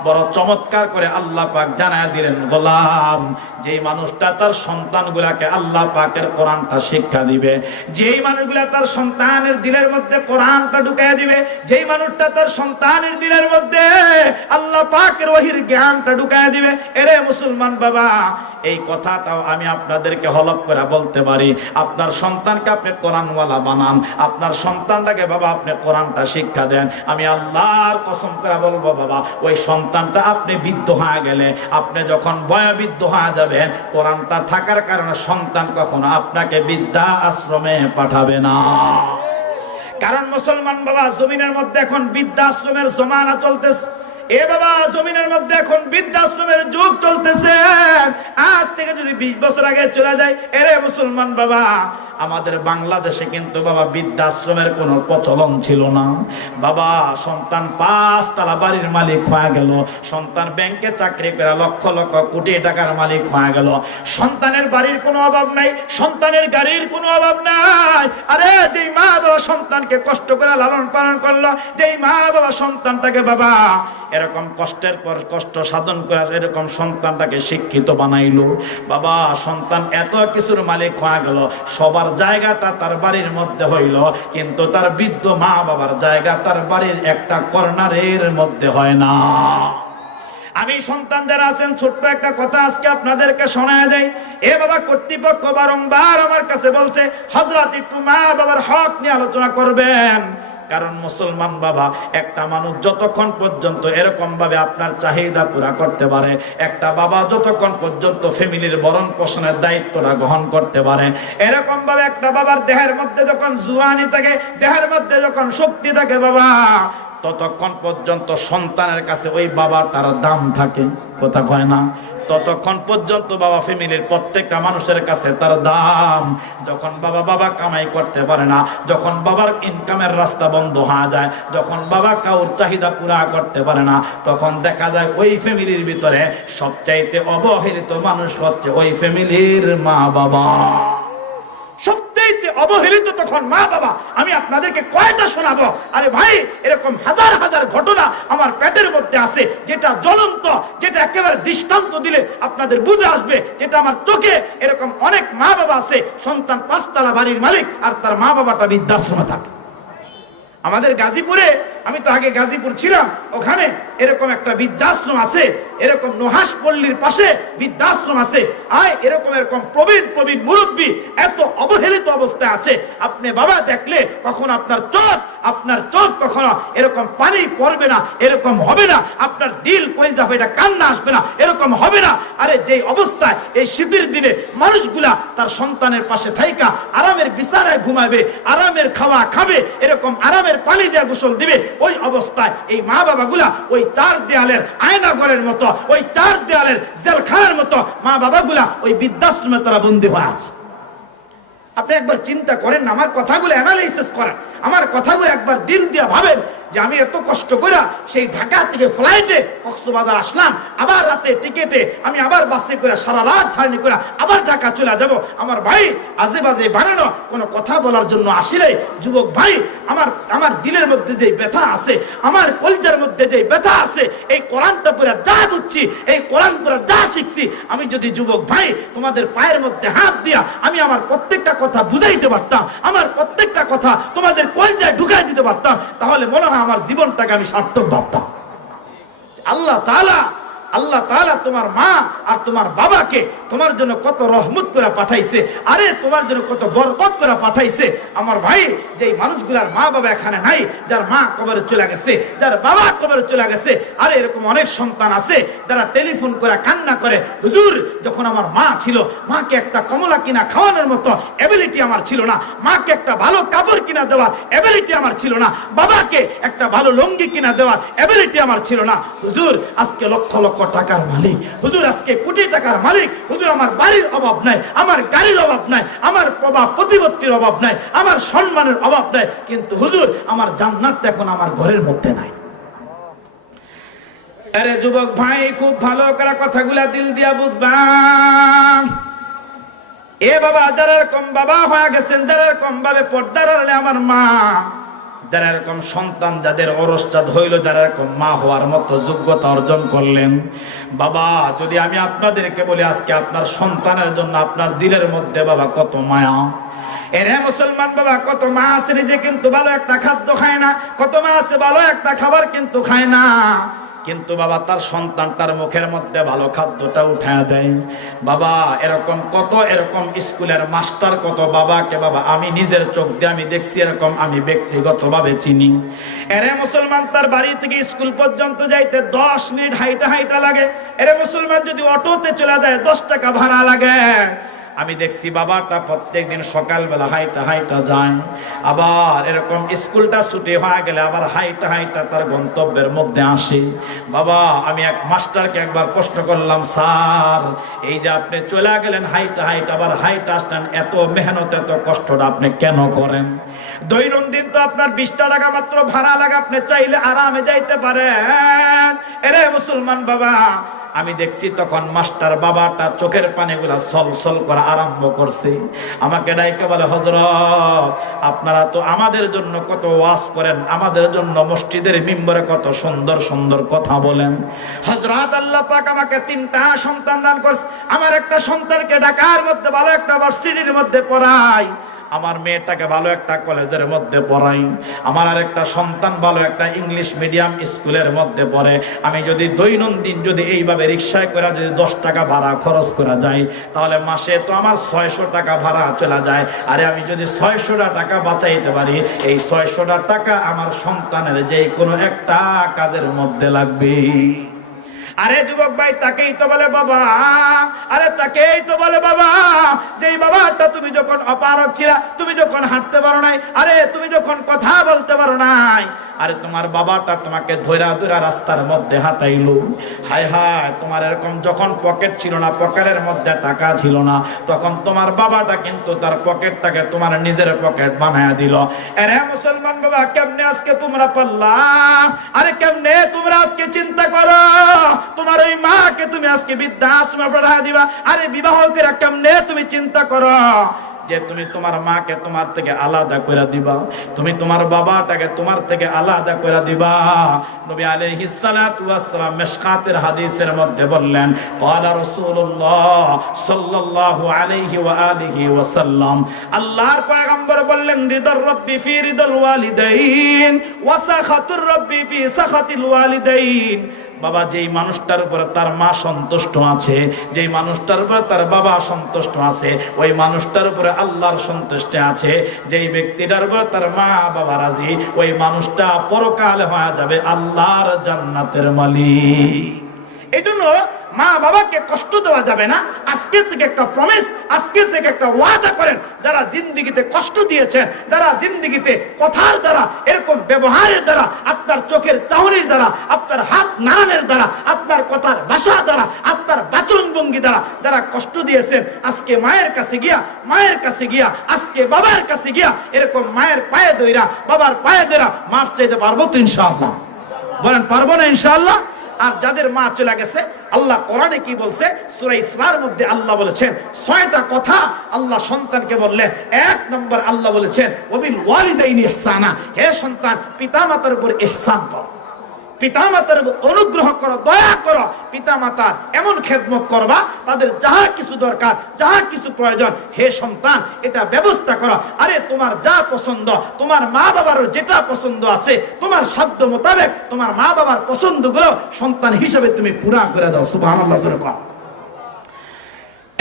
বড় চমৎকার করে আল্লাহ পাক জানায় দিলেন, গোলাম, যেই মানুষটা তার সন্তানগুলাকে আল্লাহ পাকের কোরআনটা শিক্ষা দিবে, যেই মানুষগুলা তার সন্তানের দিলের মধ্যে কোরআনটা ঢুকায় দিবে, যেই মানুষটা তার সন্তানের দিলের মধ্যে আল্লাহ পাকের ওহীর জ্ঞানটা ঢুকায় দিবে, এরে মুসলমান বাবা, এই কথাটাও আমি আপনাদেরকে হলফ করে বলতে পারি। আপনার সন্তানকে আপনি কোরআনওয়ালা বানান, আপনার সন্তানটাকে বাবা আপনি কোরআনটা শিক্ষা দেন। আমি আল্লাহর কসম করে বলবো বাবা, ওই সন্তানটা আপনি বৃদ্ধ হয়ে গেলে, আপনি যখন বয়োবৃদ্ধ হয়ে যাবেন, কোরআনটা থাকার কারণে সন্তান কখনো আপনাকে বৃদ্ধা আশ্রমে পাঠাবে না। কারণ মুসলমান বাবা, জমিনের মধ্যে এখন বৃদ্ধাশ্রমের জমানা চলতেছে। এ বাবা, জমিনের মধ্যে এখন বৃদ্ধাশ্রমের যুগ চলতেছে। আজ থেকে যদি 20 বছর আগে চলে যায়, এরে মুসলমান বাবা, আমাদের বাংলাদেশে কিন্তু বাবা বৃদ্ধাশ্রমের কোনো প্রচলন ছিল না। বাবা, সন্তান 5 তলা বাড়ির মালিক হয়ে গেল, সন্তান ব্যাংকে চাকরি করে লক্ষ লক্ষ কোটি টাকার মালিক হয়ে গেল, সন্তানের বাড়ির কোনো অভাব নাই, সন্তানের গাড়ির কোনো অভাব নাই। আরে যেই মা বাবা সন্তানকে কষ্ট করে লালন পালন করলো, যেই মা বাবা সন্তানটাকে বাবা এরকম কষ্টের পর কষ্ট সাধন করে এরকম সন্তানটাকে শিক্ষিত বানাইলো, বাবা সন্তান এত কিছুর মালিক হয়ে গেল, সবার জায়গাটা তার বাড়ির মধ্যে হইল, কিন্তু তার বৃদ্ধ মা বাবার জায়গা তার বাড়ির একটা কর্নারের মধ্যে হয় না। আমি সন্তান যারা আছেন ছোট্ট একটা কথা আজকে আপনাদেরকে শোনায় দেই। এ বাবা, কর্তৃপক্ষ বারংবার আমার কাছে বলছে হযরত একটু মা বাবার হক নিয়ে আলোচনা করবেন। কারণ মুসলমান বাবা, একটা মানুষ যতক্ষণ পর্যন্ত এরকম ভাবে আপনার চাহিদা পুরা করতে পারে, একটা বাবা যতক্ষণ পর্যন্ত ফ্যামিলির ভরণ পোষণের দায়িত্বটা গ্রহণ করতে পারে, এরকম ভাবে একটা বাবার দেহের মধ্যে যখন জুয়ানি থাকে, দেহের মধ্যে যখন শক্তি থাকে বাবা, ততক্ষণ পর্যন্ত সন্তানের কাছে ওই বাবার তার দাম থাকে, কথা কয় না? ততক্ষণ পর্যন্ত বাবা ফ্যামিলির প্রত্যেকটা মানুষের কাছে তার দাম। যখন বাবা কামাই করতে পারে না, যখন বাবার ইনকামের রাস্তা বন্ধ হয়ে যায়, যখন বাবা কাউর চাহিদা পুরা করতে পারে না, তখন দেখা যায় ওই ফ্যামিলির ভিতরে সবচাইতে অবহেলিত মানুষ হচ্ছে ওই ফ্যামিলির মা বাবা। সবচাইতে অবহেলিত তখন মা বাবা। আমি আপনাদেরকে কয়টা শোনাবো? আরে ভাই, এরকম হাজার হাজার ঘটনা আমার পেটের মধ্যে আছে, যেটা জ্বলন্ত, যেটা একেবারে দৃষ্টান্ত দিলে আপনাদের বুঝে আসবে, যেটা আমার চোখে। এরকম অনেক মা বাবা আছে, সন্তান 5 তলা বাড়ির মালিক আর তার মা বাবাটা বৃদ্ধাশ্রমে থাকে। আমাদের গাজীপুরে, আমি তো আগে গাজীপুর ছিলাম, ওখানে এরকম একটা বৃদ্ধাশ্রম আছে, এরকম নুহাস পল্লীর পাশে বৃদ্ধাশ্রম আছে। এরকম প্রবীণ মুরব্বী এত অবহেলিত অবস্থায় আছে, আপনি বাবা দেখলে কখন আপনার চোখ কখনো এরকম পানি পড়বে না, এরকম হবে না। আপনার দিল কলিজা ফেটে কান্না আসবে না, এরকম হবে না। আরে যে অবস্থায় এই শীতের দিনে মানুষগুলা তার সন্তানের পাশে থাইকা আরামের বিছানায় ঘুমাবে, আরামের খাওয়া খাবে, এরকম আরামের পানি দিয়ে গোসল দিবে, ওই অবস্থায় এই মা বাবাগুলা ওই 4 দেয়ালের আয়না ঘরের মতো, ওই 4 দেয়ালের জেলখানার মতো মা বাবাগুলা ওই বৃদ্ধাশ্রমে তারা বন্দী হয়ে আছে। আপনি একবার চিন্তা করেন না, আমার কথাগুলো অ্যানালাইসিস করেন, আমার কথাগুলো একবার দিল দিয়ে ভাবেন যে আমি এত কষ্ট করে সেই ঢাকা থেকে ফ্লাইটে কক্সবাজার আসলাম, আবার রাতে টিকেটে আমি আবার বাসে করে সারা রাত ছাড়নি করে আবার ঢাকা চলে যাব। আমার ভাই, আজে বাজে বানানো কোনো কথা বলার জন্য আসিলে যুবক ভাই, আমার দিলের মধ্যে যে ব্যথা আছে, আমার কলজার মধ্যে যে ব্যথা আছে, এই কোরআনটা পড়ে যা বুঝছি, এই কোরআন পড়ে যা শিখছি, আমি যদি যুবক ভাই তোমাদের পায়ের মধ্যে হাত দিয়া আমি আমার প্রত্যেকটা কথা বুঝাইতে পারতাম, আমার প্রত্যেকটা কথা তোমাদের কলজায় ঢুকাই দিতে পারতাম, তাহলে মনে হয় আমার জীবনটাকে আমি সার্থক ভাবতাম। আল্লাহ তাআলা তোমার মা আর তোমার বাবাকে তোমার জন্য কত রহমত করে পাঠাইছে, আরে তোমার জন্য কত বরকত করে পাঠাইছে। আমার ভাই, যেই মানুষগুলার মা বাবা এখানে নাই, যার মা কবরে চলে গেছে, যার বাবা কবরে চলে গেছে, আরে এরকম অনেক সন্তান আছে যারা টেলিফোন করে কান্না করে, হুজুর যখন আমার মা ছিল, মাকে একটা কমলা কিনা খাওয়ানোর মতো এবিলিটি আমার ছিল না, মাকে একটা ভালো কাপড় কিনা দেওয়ার এবিলিটি আমার ছিল না, বাবাকে একটা ভালো লুঙ্গি কিনা দেওয়ার এবিলিটি আমার ছিল না। হুজুর আজকে লক্ষ লক্ষ টাকার মালিক, হুজুর আজকে কোটি টাকার মালিক, হুজুর আমার বাড়ির অভাব নাই, আমার গাড়ির অভাব নাই, আমার প্রভাব প্রতিপত্তির অভাব নাই, আমার সম্মানের অভাব নাই, কিন্তু হুজুর আমার জান্নাত এখন আমার ঘরের মধ্যে নাই। আরে যুবক ভাই, খুব ভালো করে কথাগুলা দিল দিয়া বুঝবা। এ বাবা, যারা এরকম বাবা হয়ে গেছেন, যারা এরকম ভাবে পর্দার আড়ালে আমার মা, যারা এরকম সন্তান যাদের অরসচাঁদ হইল, যারা এরকম মা হওয়ার মতো যোগ্যতা অর্জন করলেন, বাবা যদি আমি আপনাদেরকে বলি আজকে আপনার সন্তানের জন্য আপনার দিলের মধ্যে বাবা কত মায়া। এরে মুসলমান বাবা, কত মা আছে নিজে কিন্তু ভালো একটা খাদ্য খায় না, কত মা আছে ভালো একটা খাবার কিন্তু খায় না, কিন্তু বাবা তার সন্তান তার মুখের মধ্যে ভালো খাদ্যটা উঠায় দেয়। বাবা এরকম কত এরকম স্কুলের মাস্টার কত বাবাকে বাবা আমি নিজের চোখ দিয়ে আমি দেখছি, এরকম আমি ব্যক্তিগতভাবে চিনি। এরে মুসলমান, তার বাড়ি থেকে স্কুল পর্যন্ত যাইতে 10 মিনিট হাইটা লাগে। এরে মুসলমান, যদি অটোতে চলে যায় 10 টাকা ভাড়া লাগে। আমি দেখছি বাবাটা প্রত্যেকদিন সকালবেলা হাইটা যায়, আবার এরকম স্কুলটা ছুটি হয়ে গেলে আবার হাইটা তার গন্তব্যের মধ্যে আসে। বাবা আমি এক মাস্টারকে একবার প্রশ্ন করলাম, স্যার এই যে আপনি চলে গেলেন হাইটা আবার হাইটা আসলেন, এত মেহনত এত কষ্টটা আপনি কেন করেন? দৈনন্দিন তো আপনার 20 টাকা মাত্র ভাড়া লাগে, আপনি চাইলে আরামে যাইতে পারেন। এরে মুসলমান বাবা, আমি দেখছি তখন মাস্টার বাবাটা চোখের পানিগুলা সলসল করা আরম্ভ করছে। আমাকে ডাইকে বলে, হযরত আপনারা তো আমাদের জন্য কত ওয়াজ করেন, আমাদের জন্য মসজিদের মিম্বরে কত সুন্দর সুন্দর কথা বলেন। হযরত আল্লাহ পাক আমাকে 3টা সন্তান দান করেছে। আমার একটা সন্তানকে ঢাকার মধ্যে ভালো একটা ভার্সিটির মধ্যে পড়াই, আমার মেয়েটাকে ভালো একটা কলেজের মধ্যে পড়াই, আমার আরেকটা সন্তান ভালো একটা ইংলিশ মিডিয়াম স্কুলের মধ্যে পড়ে, আমি যদি দৈনন্দিন যদি এইভাবে রিক্সায় করে যদি 10 টাকা ভাড়া খরচ করা যায়, তাহলে মাসে তো আমার 600 টাকা ভাড়া চলে যায়। আরে আমি যদি 600 টাকা বাঁচাইতে পারি, এই 600 টাকা আমার সন্তানের যে কোনো একটা কাজের মধ্যে লাগবে। আরে যুবক ভাই, তাকেই তো বলে বাবা, আরে তাকেই তো বলে বাবা, যেই বাবাটা তুমি যখন অপারগ ছিলা, তুমি যখন হাঁটতে পারো নাই, আরে তুমি যখন কথা বলতে পারো নাই, আরে তোমার বাবাটা তোমাকে ধৈরা ধৈরা রাস্তার মধ্যে হাঁটাইলো। হায় হায়, তোমার এরকম যখন পকেট ছিল না, পকেটের মধ্যে টাকা ছিল না, তখন তোমার বাবাটা কিন্তু তার পকেটটাকে তোমার নিজের পকেট বানায়া দিল। আরে মুসলমান বাবা, কেমনে আজকে তোমরা পাল্লা? আরে কেমনে তোমরা আজকে চিন্তা করো, তোমার ওই মাকে তুমি আজকে বৃদ্ধাশ্রমে পাঠিয়ে দিবা? আরে বিবাহ করে কেমনে তুমি চিন্তা করো যে তুমি তোমার মাকে তোমার থেকে আলাদা করে দিবা, তুমি তোমার বাবাটাকে তোমার থেকে আলাদা করে দিবা? নবী আলাইহিস সালাতু ওয়াস সালাম মিশকাতের হাদিসের মধ্যে বললেন, ক্বালা রাসূলুল্লাহ সাল্লাল্লাহু আলাইহি ওয়া আলিহি ওয়াসাল্লাম, আল্লাহর পয়গম্বর বললেন, রিদার রাব্বি ফি রিদাল ওয়ালিদাইন ওয়া সাখাতুর রাব্বি ফি সাখাতিল ওয়ালিদাইন। বাবা, যেই মানুষটার উপরে তার মা সন্তুষ্ট আছে, যেই মানুষটার উপরে তার বাবা সন্তুষ্ট আছে, ওই মানুষটার উপরে আল্লাহর সন্তুষ্টি আছে। যেই ব্যক্তিটার উপরে তার মা বাবা রাজি, ওই মানুষটা পরকালে হয়ে যাবে আল্লাহর জান্নাতের মালিক। এই জন্য মা বাবাকে কষ্ট দেওয়া যাবে না। আজকে থেকে একটা প্রমিস, আজকে থেকে একটা ওয়াদা করেন, যারা জিন্দেগিতে কষ্ট দিয়েছেন, যারা জিন্দেগিতে কথার দ্বারা, এরকম ব্যবহারের দ্বারা, আপনার চোখের চাহনির দ্বারা, আপনার হাত নাড়ানোর দ্বারা, আপনার কথার ভাষা দ্বারা, আপনার বাচনভঙ্গি দ্বারা যারা কষ্ট দিয়েছেন, আজকে মায়ের কাছে গিয়া, মায়ের কাছে গিয়া, আজকে বাবার কাছে গিয়া, এরকম মায়ের পায়ে ধইরা, বাবার পায়ে ধইরা মাফ চাইতে পারবো তো ইনশাআল্লাহ? বলেন পারবো না ইনশাআল্লাহ? আর যাদের মা চলে গেছে, আল্লাহ কোরআনে কি বলছে? সূরা ইসরার মধ্যে আল্লাহ বলেছেন 6টা কথা আল্লাহ সন্তানকে বললেন। 1 নম্বর আল্লাহ বলেছেন, ওয়াবিল ওয়ালিদাইনি ইহসানা, হে সন্তান পিতামাতার উপর ইহসান করো, পিতামাতার অনুগ্রহ করো, দয়া করো, পিতামাতার এমন খেদমত করবা, তাদের যাহা কিছু দরকার, যাহা কিছু প্রয়োজন, হে সন্তান এটা ব্যবস্থা করো। আরে তোমার যা পছন্দ, তোমার মা বাবারও যেটা পছন্দ আছে, তোমার সাধ্য মোতাবেক তোমার মা বাবার পছন্দগুলো সন্তান হিসেবে তুমি পুরা করে দাও। সুবহানাল্লাহ।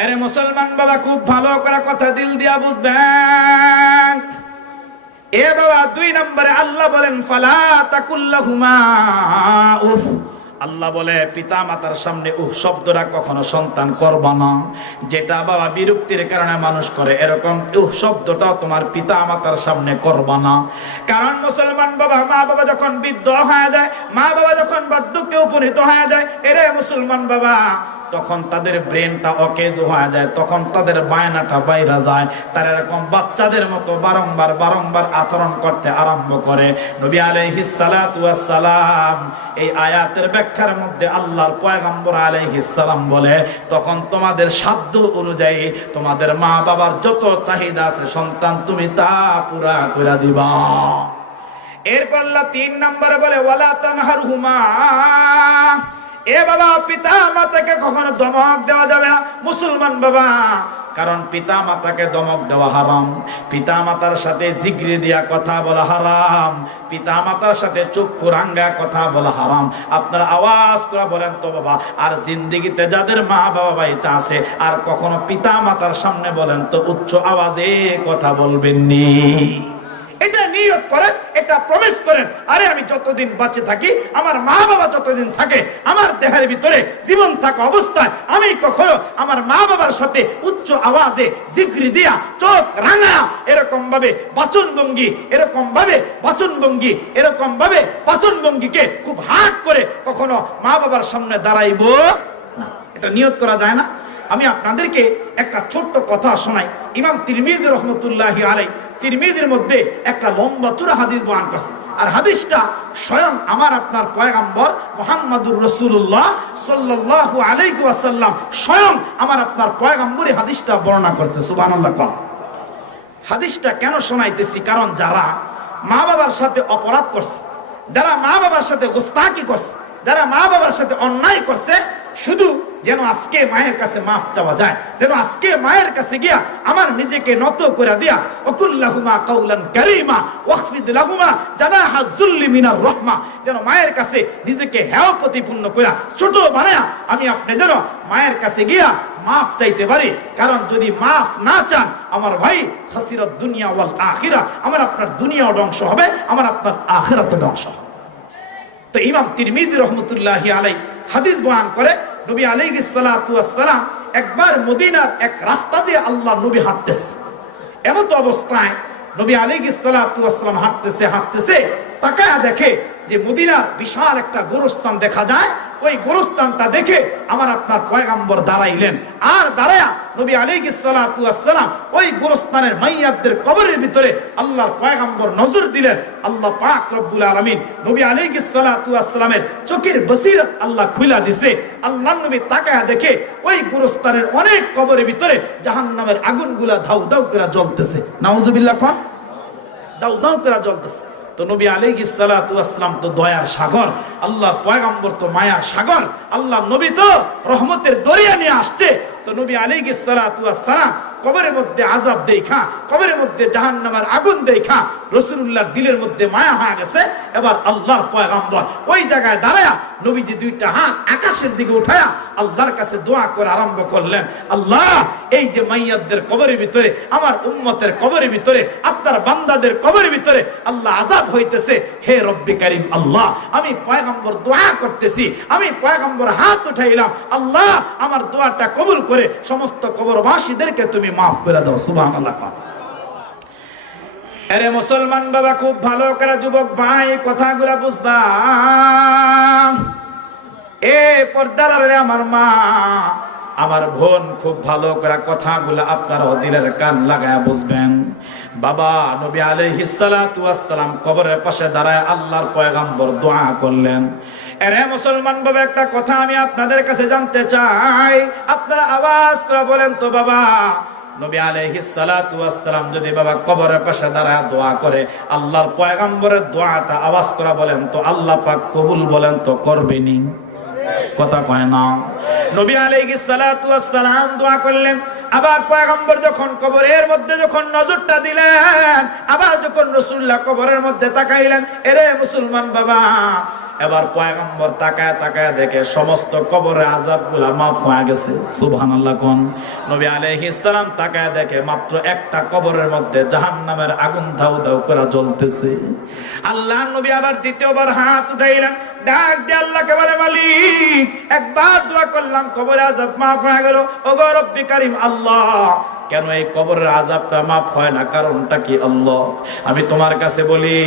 আরে মুসলমান বাবা, খুব ভালো করে কথা দিল দিয়া বুঝবেন। এ বাবা, 2 নম্বরে আল্লাহ বলেন, ফালা তাকুল্লাহুমা উফ। আল্লাহ বলে পিতা মাতার সামনে উফ শব্দটা কখনো সন্তান করবা না। যেটা বাবা বিরক্তির কারণে মানুষ করে, এরকম উফ শব্দটাও তোমার পিতা মাতার সামনে করবা না। কারণ মুসলমান বাবা, মা বাবা যখন বৃদ্ধ হয়ে যায়, মা বাবা যখন বার্ধক্যে উপনীত হয়ে যায়, এরে মুসলমান বাবা, তখন তাদের ব্রেনটা অকেজ হয়ে যায়, তখন তাদের বায়নাটা বাইরে যায়, তারা এরকম বাচ্চাদের মতো বারংবার বারংবার আচরণ করতে আরম্ভ করে। নবী আলাইহিস সালাতু ওয়াস সালাম এই আয়াতের ব্যাখ্যার মধ্যে আল্লাহর পয়গম্বর আলাইহিস সালাম বলে, তখন তোমাদের সাধ্য অনুযায়ী তোমাদের মা বাবার যত চাহিদা আছে সন্তান তুমি তা পুরা করে দিবা। এরপর আল্লাহ 3 নম্বরে বলে, ওয়ালা তানহারহুমা। এ বাবা, পিতা মাতাকে কখনো ধমক দেওয়া যাবে না মুসলমান বাবা, কারণ পিতা মাতাকে ধমক দেওয়া হারাম, পিতা মাতার সাথে জিগরি দিয়া কথা বলা হারাম, পিতা মাতার সাথে চক্ষু রাঙ্গা কথা বলা হারাম। আপনারা আওয়াজ করে বলেন তো বাবা, আর জিন্দেগিতে যাদের মা বাবা বাইচা আছে, আর কখনো পিতা মাতার সামনে বলেন তো উচ্চ আওয়াজে কথা বলবেননি। এটা নিয়ত করেন, এটা প্রমিস করেন, আরে আমি যতদিন বাঁচে থাকি, আমার মা বাবা যতদিন থাকে, আমার দেহের ভিতরে জীবন থাকা অবস্থায় আমি কখনো আমার মা বাবার সাথে উচ্চ আওয়াজে জিগরি দিয়া চোখ রাঙা এরকম ভাবে বাচনভঙ্গি, এরকম ভাবে বাচনভঙ্গি, এরকম ভাবে বাচনভঙ্গিকে খুব হাট করে কখনো মা বাবার সামনে দাঁড়াইব না। এটা নিয়ত করা যায় না। আমি আপনাদেরকে একটা ছোট্ট কথা শোনাই। ইমাম তিরমিজি রাহমাতুল্লাহি আলাইহি তিরমিজির মধ্যে একটা লম্বা চূড়া হাদিস বয়ান করছে, আর হাদিসটা স্বয়ং আমার আপনার পয়গম্বর মুহাম্মদুর রাসূলুল্লাহ সাল্লাল্লাহু আলাইহি ওয়াসাল্লাম স্বয়ং আমার আপনার পয়গম্বরই হাদিসটা বর্ণনা করছে। সুবহানাল্লাহ। হাদিসটা কেন শোনাইতেছি? কারণ যারা মা বাবার সাথে অপরাধ করছে, যারা মা বাবার সাথে গোস্তাকি করছে, যারা মা বাবার সাথে অন্যায় করছে, শুধু যেন আজকে মায়ের কাছে মাফ চাওয়া যায়, যেন আজকে মায়ের কাছে গিয়া আমার নিজেকে নত করে দিয়া ওয়াকুল্লাহুমা কাউলান কারীমা ওয়াখফিদ লাহুমা জানাহা যুল্লি মিনার রাহমা, যেন মায়ের কাছে নিজেকে হেয় প্রতিপন্ন কইরা ছোট বানায়া আমি আপনি যেন মায়ের কাছে গিয়া মাফ চাইতে পারি। কারণ যদি মাফ না চান আমার ভাই খাসিরাত দুনিয়া ওয়াল আখিরা, আমার আপনার দুনিয়াও ধ্বংস হবে, আমার আপনার আখিরাতও ধ্বংস হবে। তো ইমাম তিরমিজি রাহমাতুল্লাহি আলাইহি হাদিস বয়ান করে নবী আলাইহিস সালাতু ওয়াস সালাম একবার মদিনার এক রাস্তা দিয়ে আল্লাহ নবী হাঁটতেছে। এমত অবস্থায় নবী আলাইহিস সালাতু ওয়াস সালাম হাঁটতেছে তাকায়া দেখে যে মদিনার বিশাল একটা গোরস্থান দেখা যায়। ওই গোরস্থানটা দেখে আমার আপনার পয়গম্বর দাঁড়াইলেন, আর দাঁড়ায়া নবী আলাইহিস সালাতু ওয়াস সালাম ওই গোরস্থানের মাইয়াতদের কবরের ভিতরে আল্লাহর পয়গম্বর নজর দিলেন। আল্লাহ পাক রব্বুল আলামিন নবী আলাইহিস সালাতু ওয়াস সালামের চোখের বসিরত আল্লাহ খুলে দিয়েছে। আল্লাহর নবী তাকায়া দেখে ওই গোরস্থানের অনেক কবরের ভিতরে জাহান্নামের আগুনগুলা ধাউ ধাউ করে জ্বলতেছে। নাউজুবিল্লাহ, কোন দাউ দাউ করে জ্বলতেছে। তো নবী আলাইহিস সালাতু ওয়াস সালাম তো দয়ার সাগর, আল্লাহ পয়গম্বর তো মায়ার সাগর, আল্লাহ নবী তো রহমতের দরিয়া নিয়ে আসছে। তো নবী আলাইহিস সালাতু ওয়াস সালাম কবরের মধ্যে আযাব দেখা, কবরের মধ্যে জাহান্নামের আগুন দেখা রাসূলুল্লাহর দিলের মধ্যে মায়া হয়ে গেছে। এবার আল্লাহর পয়গম্বর ওই জায়গায় দাঁড়ায়া নবীজি দুইটা হাত আকাশের দিকে উঠায়া আল্লাহর কাছে দোয়া করে আরম্ভ করলেন, আল্লাহ এই যে মাইয়াতদের কবরের ভিতরে, আমার উম্মতের কবরের ভিতরে, আপনার বান্দাদের কবরের ভিতরে আল্লাহ আযাব হইতেছে, হে রব্বি কারীম আল্লাহ আমি পয়গম্বর দোয়া করতেছি, আমি পয়গম্বর হাত উঠাইলাম, আল্লাহ আমার দোয়াটা কবুল করে সমস্ত কবরবাসীদেরকে তুমি মাফ করে দাও। সুবহানাল্লাহ। আরে মুসলমান বাবা, খুব ভালো করে যুবক ভাই কথাগুলা বুঝবা। এ পর্দার আড়ালে আমার মা, আমার বোন, খুব ভালো করে কথাগুলা আপনারাও দিলের কান লাগায়া বুঝবেন। বাবা নবী আলাইহিস সালাতু ওয়াস সালাম কবরের পাশে দাঁড়ায় আল্লাহর পয়গম্বর দোয়া করলেন। আরে মুসলমান বাবা, একটা কথা আমি আপনাদের কাছে জানতে চাই, আপনারা আওয়াজ করে বলেন তো বাবা, নবী আলাইহিস সালাতু ওয়াস সালাম যদি বাবা কবরের পাশে দাঁড়ায় দোয়া করে, আল্লাহর পয়গম্বরের দোয়াটা আওয়াজ করে বলেন তো আল্লাহ পাক কবুল বলেন তো করবেনি? কথা কয় না। নবী আলাইহিস সালাতু ওয়াস সালাম দোয়া করলেন, আবার পয়গম্বর যখন কবরের মধ্যে যখন নজরটা দিলেন, আবার যখন রাসূলুল্লাহ কবরের মধ্যে তাকাইলেন, এরে মুসলমান বাবা, এবার পয়গম্বর তাকায় তাকায় দেখে সমস্ত কবরের আযাবগুলা মাফ হয়ে গেছে। সুবহানাল্লাহ কোন। নবী আলাইহিস সালাম তাকায় দেখে মাত্র একটা কবরের মধ্যে জাহান্নামের আগুন ধাউ ধাউ করে জ্বলতেছে। আল্লাহ নবী আবার দ্বিতীয়বার হাত উঠাইলেন, ডাক দিয়ে আল্লাহকে বলে, মালিক একবার দোয়া করলাম কবরের আযাব মাফ হয়ে গেল, ওগো রব্বি কারীম আল্লাহ কেন এই কবরের আযাবটা মাফ হয় না? কারণটা কি আল্লাহ? আমি তোমার কাছে বলি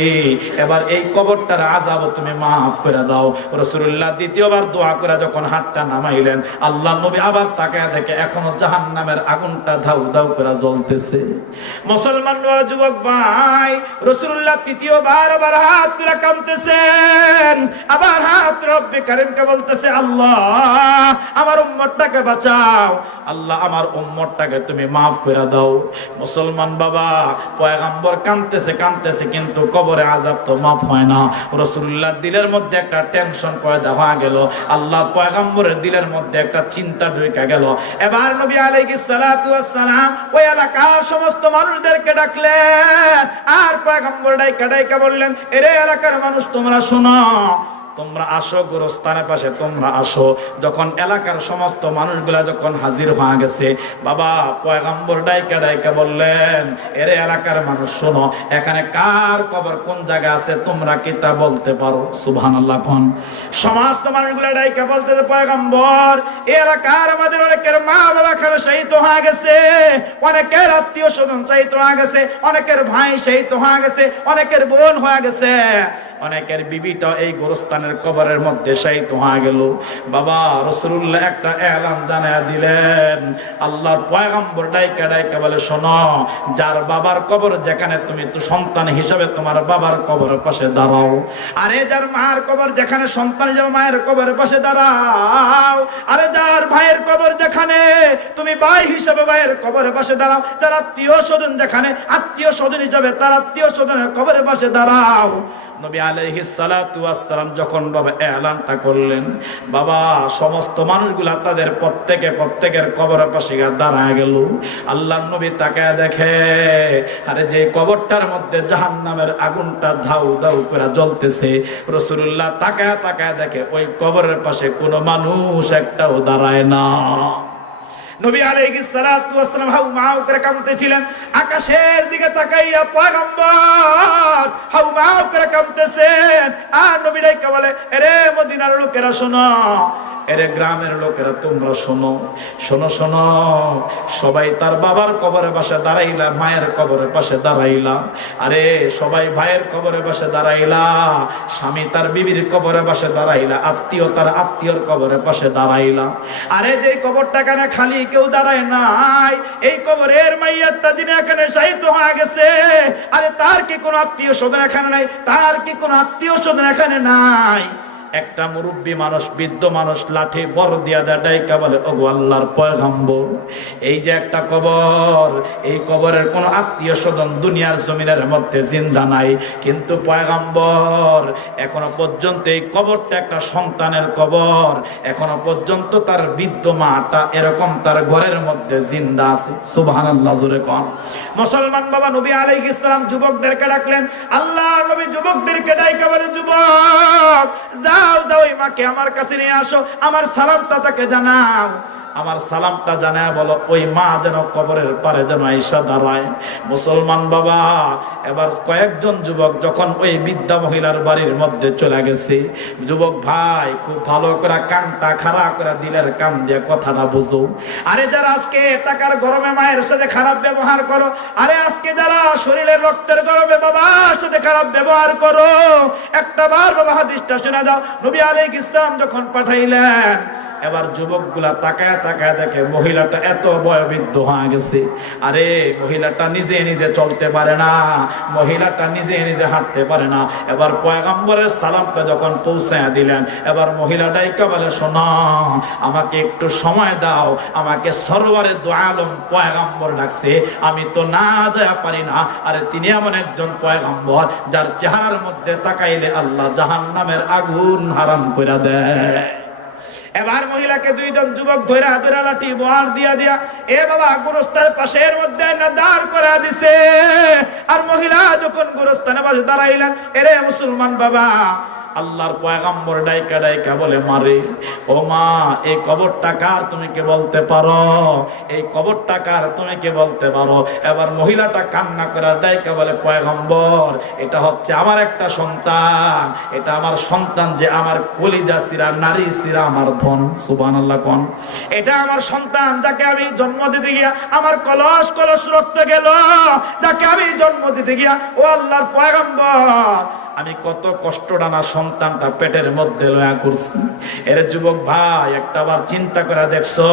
এবার এই কবরটার আযাব তুমি মাফ করে দাও। রাসূলুল্লাহ দ্বিতীয়বার দোয়া করে যখন হাতটা নামাইলেন, আল্লাহ নবী আবার তাকায় দেখে এখনো জাহান্নামের আগুনটা ধাউ ধাউ করে জ্বলতেছে। মুসলমান যুবক ভাই, রাসূলুল্লাহ তৃতীয়বার আবার হাত তুলে কাঁদতেছেন, আবার হাত রব্বি কারীমকে বলতেছে, আল্লাহ আমার উম্মতটাকে বাঁচাও, আল্লাহ আমার উম্মতটাকে তুমি মাফ করে দাও। মুসলমান বাবা, পয়গম্বর কাঁদতেছে কাঁদতেছে কিন্তু কবরে আযাব তো মাফ হয় না। রাসূলুল্লাহর দিলের মধ্যে একটা টেনশন পয়দা হয়ে গেল, আল্লাহর পয়গম্বরের দিলের মধ্যে একটা চিন্তা ঢুকে গেল। এবার নবী আলাইহিস সালাতু ওয়াস সালাম ওই এলাকার সমস্ত মানুষদেরকে ডাকলেন, আর পয়গম্বর ডাইকা বললেন, এরে এলাকার মানুষ তোমরা শোনো, তোমরা আসো গোরস্থানের পাশে, তোমরা আসো। যখন এলাকার সমস্ত মানুষগুলা যখন হাজির হয়ে গেছে, বাবা পয়গম্বর ডাইকা বললেন, এরে এলাকার মানুষ শোনো, এখানে কার কবর কোন জায়গায় আছে তোমরা কি তা বলতে পারো? সুবহানাল্লাহ। কোন সমস্ত মানুষগুলা ডাইকা বলতে, পয়গম্বর এই এলাকার আমাদের অনেকের মা বাবা খালো শহীদ হয়ে গেছে, অনেকের আত্মীয় স্বজন শহীদ হয়ে গেছে, অনেকের ভাই শহীদ হয়ে গেছে, অনেকের বোন হয়ে গেছে, অনেকের বিবিটা এই গোরস্থানের কবরের মধ্যে শহীদ হয়ে গেল। বাবা রাসূলুল্লাহ একটা এলান জানায়া দিলেন, আল্লাহর পয়গম্বর ডাইকা বলে, শোনো, যার বাবার কবর যেখানে তুমি তো সন্তান হিসাবে তোমার বাবার কবরের পাশে দাঁড়াও, আরে যার মায়ের কবর যেখানে সন্তান হিসাবে মায়ের কবরের পাশে দাঁড়াও, আরে যার ভাইয়ের কবর যেখানে তুমি ভাই হিসাবে ভাইয়ের কবরের পাশে দাঁড়াও, যার আত্মীয় স্বজন যেখানে আত্মীয় স্বজন হিসাবে তার আত্মীয় স্বজনের কবরের পাশে দাঁড়াও। নবী আলাইহিস সালাতু ওয়াস সালাম যখন বাবা এলানটা করলেন, বাবা সমস্ত মানুষগুলা তাদের প্রত্যেকের কবরের পাশে দাঁড়ায় গেল। আল্লাহর নবী তাকায় দেখে, আরে যে কবরটার মধ্যে জাহান্নামের আগুনটা ধাউ ধাউ করে জ্বলতেছে, রাসূলুল্লাহ তাকায় দেখে ওই কবরের পাশে কোনো মানুষ একটাও দাঁড়ায় না। নবী আলাইহিস সালাতু ওয়াস সালাম হাউমাউ করে কাঁদতেছিলেন, আকাশের দিকে তাকাইয়া পয়গম্বর হাউমাউ করে কাঁদতেছেন। আর নবী ডাইকা বলে, আরে মদিনার লোকেরা শোনো, এরে গ্রামের লোকেরা তোমরা শোনো, শোনো শোনো, সবাই তার বাবার কবরের পাশে দাঁড়াইলা, মায়ের কবরের পাশে দাঁড়াইলা, আরে সবাই ভাইয়ের কবরের পাশে দাঁড়াইলা, স্বামী তার বিবির কবরের পাশে দাঁড়াইলা, আত্মীয় তার আত্মীয়র কবরের পাশে দাঁড়াইলা। আরে যে কবরটা কেন খালি কেউ দাঁড়ায় নাই, এই কবরের মাইয়াতটা যিনি এখানে শায়িত হয়ে গেছে, আরে তার কি কোনো আত্মীয় স্বজন এখানে নাই? তার কি কোনো আত্মীয় স্বজন এখানে নাই? একটা মুরব্বী মানুষ, বৃদ্ধ মানুষ লাঠি বড় দিয়া দেয়, ডাইকা বলে, ওগো আল্লাহর পয়গম্বর, এই যে একটা কবর, এই কবরের কোনো আত্মীয় স্বজন দুনিয়ার জমিনের মধ্যে জিন্দা নাই, কিন্তু পয়গম্বর এখনো পর্যন্ত এই কবরটা একটা সন্তানের কবর, এখনো পর্যন্ত তার বৃদ্ধ মাটা এরকম তার ঘরের মধ্যে জিন্দা আছে। সুবহানাল্লাহ, জোরে কোন। মুসলমান বাবা, নবী আলাইহিস সালাম যুবকদেরকে ডাকলেন, আল্লাহ নবী যুবকদেরকে ডাইকা বলে, যুবক যাও ওই মাকে আমার কাছে নিয়ে আসো, আমার সালামটা তাকে জানাও, আমার সালামটা জানায় বলো ওই মা যেন কবরের পারে যেন আইসা দাঁড়ায়। মুসলমান বাবা, এবার কয়েকজন যুবক যখন ওই বৃদ্ধা মহিলার বাড়ির মধ্যে চলে গেছে, যুবক ভাই খুব ভালো করে কানটা খাড়া করে দিলের কান দিয়ে কথাটা বুঝো। আরে যারা আজকে টাকার গরমে মায়ের সাথে খারাপ ব্যবহার করো, আরে আজকে যারা শরীরের রক্তের গরমে বাবার সাথে খারাপ ব্যবহার করো, একটা বার বাবা হাদিসটা শুনে দাও। নবী আলাইহিস সালাম যখন পাঠাইলেন, এবার যুবকগুলা তাকায় দেখে মহিলাটা এত বয়োবৃদ্ধ হয়ে গেছে, আরে মহিলাটা নিজে নিজে চলতে পারে না, মহিলাটা নিজে নিজে হাঁটতে পারে না। এবার পয়গম্বরের সালামটা যখন পৌঁছায় দিলেন, এবার মহিলাটাই বলে, শোনো আমাকে একটু সময় দাও, আমাকে সরওয়ারে দু আলম পয়গম্বর ডাকছে, আমি তো না যায় পারি না। আরে তিনি এমন একজন পয়গম্বর যার চেহারার মধ্যে তাকাইলে আল্লাহ জাহান্নামের আগুন হারাম করে দেয়। এবার মহিলাকে দুইজন যুবক ধরে লাঠি বহার দিয়া এ বাবা গোরস্থানের পাশের মধ্যে না দাঁড় করা দিছে। আর মহিলা যখন গোরস্থানের পাশে দাঁড়াইলেন, এরে মুসলমান বাবা, আল্লাহর পয়গম্বর ডাইকা বলে, মারে ও মা, এই কবরটা কার তুমি কে বলতে পারো? এই কবরটা কার তুমি কে বলতে পারো? এবার মহিলাটা কান্না করে ডাইকা বলে, পয়গম্বর এটা হচ্ছে আমার একটা সন্তান, এটা আমার সন্তান, যে আমার কলিজা সিরা নারী সিরা আমার ধন। সুবহানাল্লাহ কোন। এটা আমার সন্তান, যাকে আমি জন্ম দিতে গিয়া আমার কলস কলস রক্ত গেল, যাকে আমি জন্ম দিতে গিয়া ও আল্লাহর পয়গম্বর আমি কত কষ্ট ডানা সন্তানটা পেটের মধ্যে লয়া করছি। এর যুবক ভাই, একটাবার চিন্তা করে দেখছো,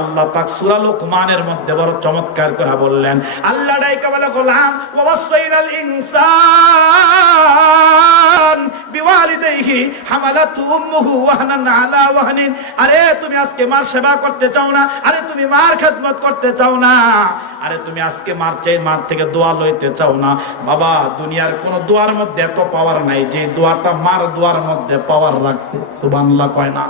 আল্লাহ পাক সূরা লুকমানের মধ্যে বড় চমৎকার করে বললেন, আল্লাহ ডাইকা বলে, গোলাম ওয়াসাইনাল ইনসান বিওয়ালিদাইহি হামালাতু উম্মুহু ওয়াহনান আলা ওয়াহনিন। আরে তুমি আজকে মার সেবা করতে চাও না? আরে তুমি মার খেদমত করতে চাও না? আরে তুমি আজকে মার থেকে দোয়া লইতে চাও না? বাবা, দুনিয়ার কোন দোয়ার মধ্যে এত পাওয়ার নাই যে দোয়াটা মার দোয়ার মধ্যে পাওয়ার রাখছে। সুবহানাল্লাহ কয় না?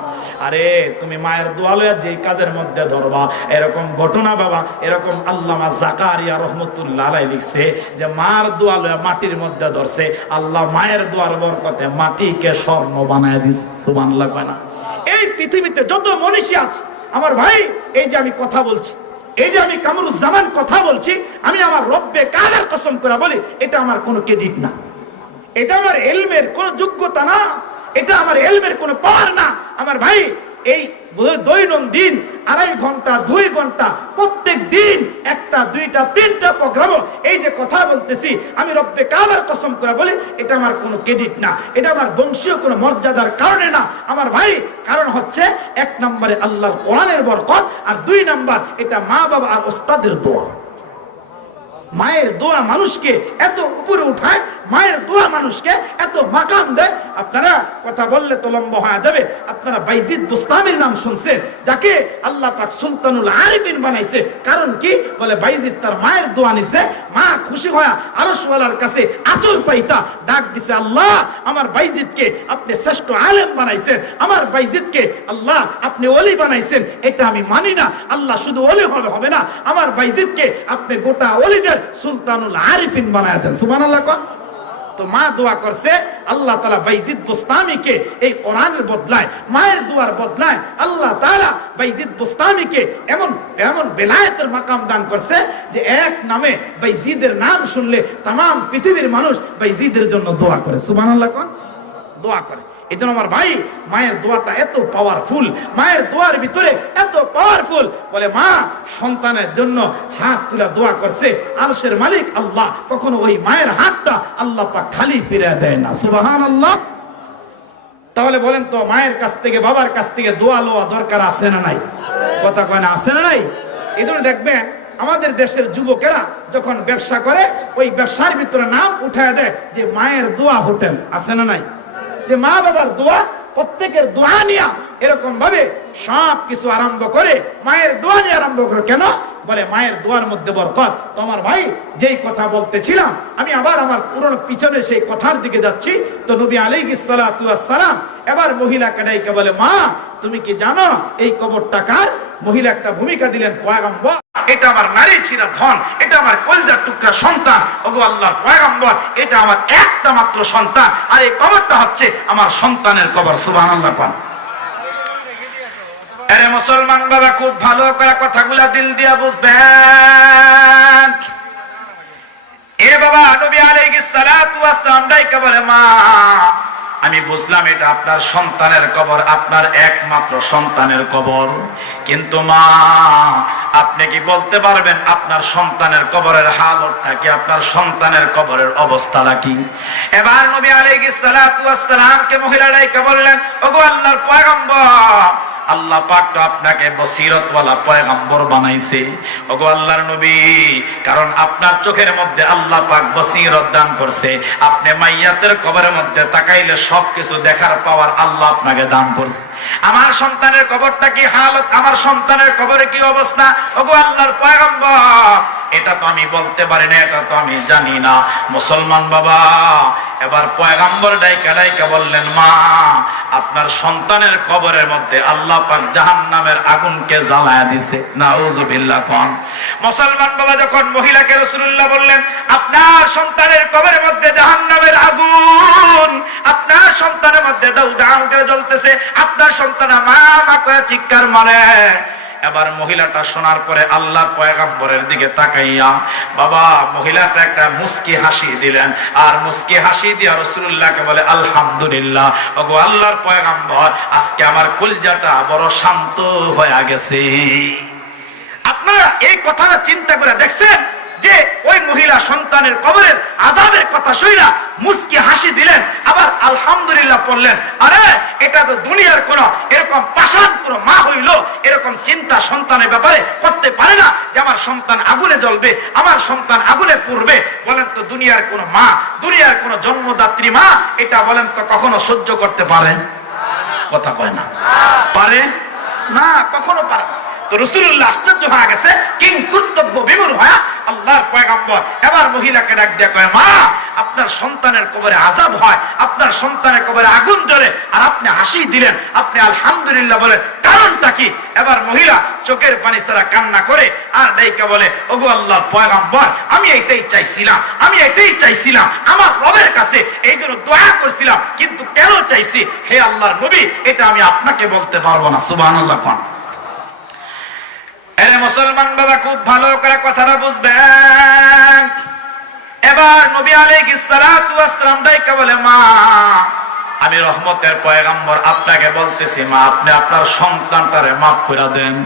আরে তুমি মায়ের দোয়া লইয়া যে কাজের মধ্যে ধরবা, এরকম ঘটনা বাবা, এরকম আল্লামা জাকারিয়া রাহমাতুল্লাহ আলাইহি লিখছে যে মার দোয়া লইয়া মাটির মধ্যে ধরছে, আল্লাহ মায়ের দোয়ার বরকতে মাটিকে স্বর্ণ বানায় দিছে। সুবহানাল্লাহ কয় না? এই পৃথিবীতে যত মনীষী আছে আমার ভাই, এই যে আমি কথা বলছি, এই যে আমি কামরুজ্জামান কথা বলছি, আমি আমার রব্বে কাদের কসম করে বলি, এটা আমার কোনো ক্রেডিট না, এটা আমার ইলমের কোনো যোগ্যতা না, এটা আমার ইলমের কোনো পাওয়ার না। আমার ভাই, এই দৈনন্দিন 2.5 ঘন্টা 2 ঘন্টা প্রত্যেক দিন 1টা 2টা 3টা প্রোগ্রাম এই যে কথা বলতেছি, আমি রব্বে কাবার কসম করে বলি, এটা আমার কোনো ক্রেডিট না, এটা আমার বংশীয় কোনো মর্যাদার কারণে না। আমার ভাই, কারণ হচ্ছে 1 নম্বরে আল্লাহর কোরআনের বরকত, আর 2 নম্বর এটা মা বাবা আর ওস্তাদের দোয়া। মায়ের দোয়া মানুষকে এত উপরে উঠায়, মায়ের দোয়া মানুষকে এত মাকাম দেয়। আপনারা কথা বললে তো লম্বা হয়ে যাবে। আপনারা বাইজিদ বুস্তামির নাম শুনছেন, যাকে আল্লাহ পাক সুলতানুল আরিফিন বানাইছে। কারণ কি বলে, বাইজিদ তার মায়ের দোয়া নিছে, মা খুশি হয়ে আরশওয়ালার কাছে আঁচল পাইতা ডাক দিছে, আল্লাহ আমার বাইজিদকে আপনি শ্রেষ্ঠ আলেম বানাইছেন, আমার বাইজিদকে আল্লাহ আপনি ওলি বানাইছেন। এটা আমি মানি না, আল্লাহ শুধু ওলি হবে না, আমার বাইজিদকে আপনি গোটা ওলিদের সুলতানুল আরিফিন বানায় দেন। সুবহানাল্লাহ কোন। তো মা দোয়া করছে, আল্লাহ তাআলা বাইজিদ বুস্তামিকে এই কোরআনের বদলায়, মায়ের দোয়ার বদলায় আল্লাহ তাআলা বাইজিদ বুস্তামিকে এমন এমন বেলায়েতের মাকাম দান করছে যে এক নামে বাইজিদের নাম শুনলে तमाम পৃথিবীর মানুষ বাইজিদের জন্য দোয়া করে। সুবহানাল্লাহ কোন। দোয়া করে। এজন্য আমার ভাই, মায়ের দোয়াটা এত পাওয়ারফুল, মায়ের দোয়ার ভিতরে এত পাওয়ারফুল। বলে মা সন্তানের জন্য হাত তুলে দোয়া করছে, আরশের মালিক আল্লাহ কখনো ওই মায়ের হাতটা আল্লাহ পাক খালি ফিরে দেয় না। সুবহানাল্লাহ। তাহলে বলেন তো, মায়ের কাছ থেকে বাবার কাছ থেকে দোয়া লওয়া দরকার আছে না নাই? কথা কয় না, আছে না নাই? এজন্য দেখবেন আমাদের দেশের যুবকেরা যখন ব্যবসা করে, ওই ব্যবসার ভিতরে নাম উঠায় দেয় যে মায়ের দোয়া হোটেল। আছে না নাই? যে মা বাবার দোয়া, প্রত্যেকের দোয়া নিয়ে এরকম ভাবে সব কিছু আরম্ভ করে, মায়ের দোয়া নিয়ে আরম্ভ করে। কেন? বলে মায়ের দোয়ার মধ্যে বরকত। তো আমার ভাই, যেই কথা বলতেছিলাম, আমি আবার আমার পুরনো পিছনে সেই কথার দিকে যাচ্ছি। তো নবী আলাইহিস সালাতু ওয়াস সালাম এবার মহিলাকে ডাইকে বলে, মা তুমি কি জানো এই কবরটা কার? মহিলা একটা ভূমিকা দিলেন, পয়গম্বর এটা আমার নারী ছিল ধন, এটা আমার কলিজার টুকরা সন্তান। ওগো আল্লাহর পয়গম্বর, এটা আমার একটা মাত্র সন্তান, আর এই কবরটা হচ্ছে আমার সন্তানের কবর। সুবহানাল্লাহ কোন। আরে মুসলমান বাবা, খুব ভালো করে কথাগুলা দিল দিয়া বুঝবেন। এ বাবা, নবী আলাইহিস সালাতু ওয়াস সালাম ডাইকা বলে, মা আমি বুঝলাম এটা আপনার সন্তানের কবর, আপনার একমাত্র সন্তানের কবর, কিন্তু মা আপনি কি বলতে পারবেন আপনার সন্তানের কবরের হালতটা কি, আপনার সন্তানের কবরের অবস্থাটা কি? এবার নবী আলাইহিস সালাতু ওয়াস সালামকে মহিলা ডাইকা বললেন, ওগো আল্লাহর পয়গম্বর, আল্লাহ পাক তো আপনাকে বসিরতওয়ালা পয়গম্বর বানাইছে ওগো আল্লাহর নবী, কারণ আপনার চোখের মধ্যে আল্লাহ পাক বসিরত দান করছে। আপনি মাইয়াতের কবরের মধ্যে তাকাইলে সবকিছু দেখার পাওয়ার আল্লাহ আপনাকে দান করছে। আমার সন্তানের কবরটা কি হালত, আমার সন্তানের কবরে কি অবস্থা ওগো আল্লাহর পয়গম্বর, এটা তো আমি বলতে পারি না, এটা তো আমি জানি না। মুসলমান বাবা, এবার পয়গম্বর ডাইকা ডাইকা বললেন, মা আপনার সন্তানের কবরের মধ্যে আল্লাহ পাক জাহান্নামের আগুনকে জ্বালায়া দিয়েছে। নাউযুবিল্লাহ কোন। মুসলমান বাবা, যখন মহিলাকে রাসূলুল্লাহ বললেন আপনার সন্তানের কবরের মধ্যে জাহান্নামের আগুন, আপনার সন্তানের মধ্যে দাউ দাউ করে জ্বলতেছে, আপনার সন্তান মা মা করে চিৎকার মারে। এবার মহিলাটা শোনার পরে আল্লাহর পয়গম্বরের দিকে তাকাইয়া বাবা মহিলাটা একটা মুস্কি হাসি দিলেন, আর মুস্কি হাসি দিয়ে রাসূলুল্লাহকে বলে, আলহামদুলিল্লাহ ওগো আল্লাহর পয়গম্বর, আজকে আমার কলিজাটা বড় শান্ত হয়ে গেছে। আপনারা এই কথাটা চিন্তা করে দেখছেন যে ওই মহিলা সন্তানের কবরের আযাবের কথা শুইনা মুস্কি হাসি দিলেন, আবার আলহামদুলিল্লাহ পড়লেন। আরে এটা তো দুনিয়ার কোন এরকম পাষাণ কোন মা হইল এরকম চিন্তা সন্তানের ব্যাপারে করতে পারে না যে আমার সন্তান আগুনে জ্বলবে, আমার সন্তান আগুনে পুড়বে। বলেন তো দুনিয়ার কোন মা, দুনিয়ার কোন জন্মদাত্রী মা এটা বলেন তো কখনো সহ্য করতে পারে? কথা কয় না, পারে না, কখনো পারে না। তো রাসূলুল্লাহ আশ্চর্য হয়ে গেছে, কিং কর্তব্য বিমূঢ় হয়ে আল্লাহর পয়গম্বর এবার মহিলাকে ডাক দিয়ে কয়, মা আপনার সন্তানের কবরে আযাব হয়, আপনার সন্তানের কবরে আগুন জ্বলে, আর আপনি হাসি দিলেন, আপনি আলহামদুলিল্লাহ বলেন, কারণটা কি? এবার মহিলা চোখের পানি ছাড়া কান্না করে আর ডাইকা বলে, ওগো আল্লাহর পয়গম্বর, আমি এটাই চাইছিলাম, আমি এটাই চাইছিলাম, আমার রবের কাছে এই জন্য দোয়া করছিলাম, কিন্তু কেন চাইছি হে আল্লাহর নবী এটা আমি আপনাকে বলতে পারবো না। সুবহানাল্লাহ কোন। আরে মুসলমান বাবা, খুব ভালো করে কথাটা বুঝবেন। এবার নবী আলাইহিস সালাতু ওয়াস সালাম ডাইকা বলে, মা আমি রহমতের পয়গম্বর আপনাকে বলতেছি, মা আপনি আপনার সন্তানটারে মাফ করে দেন।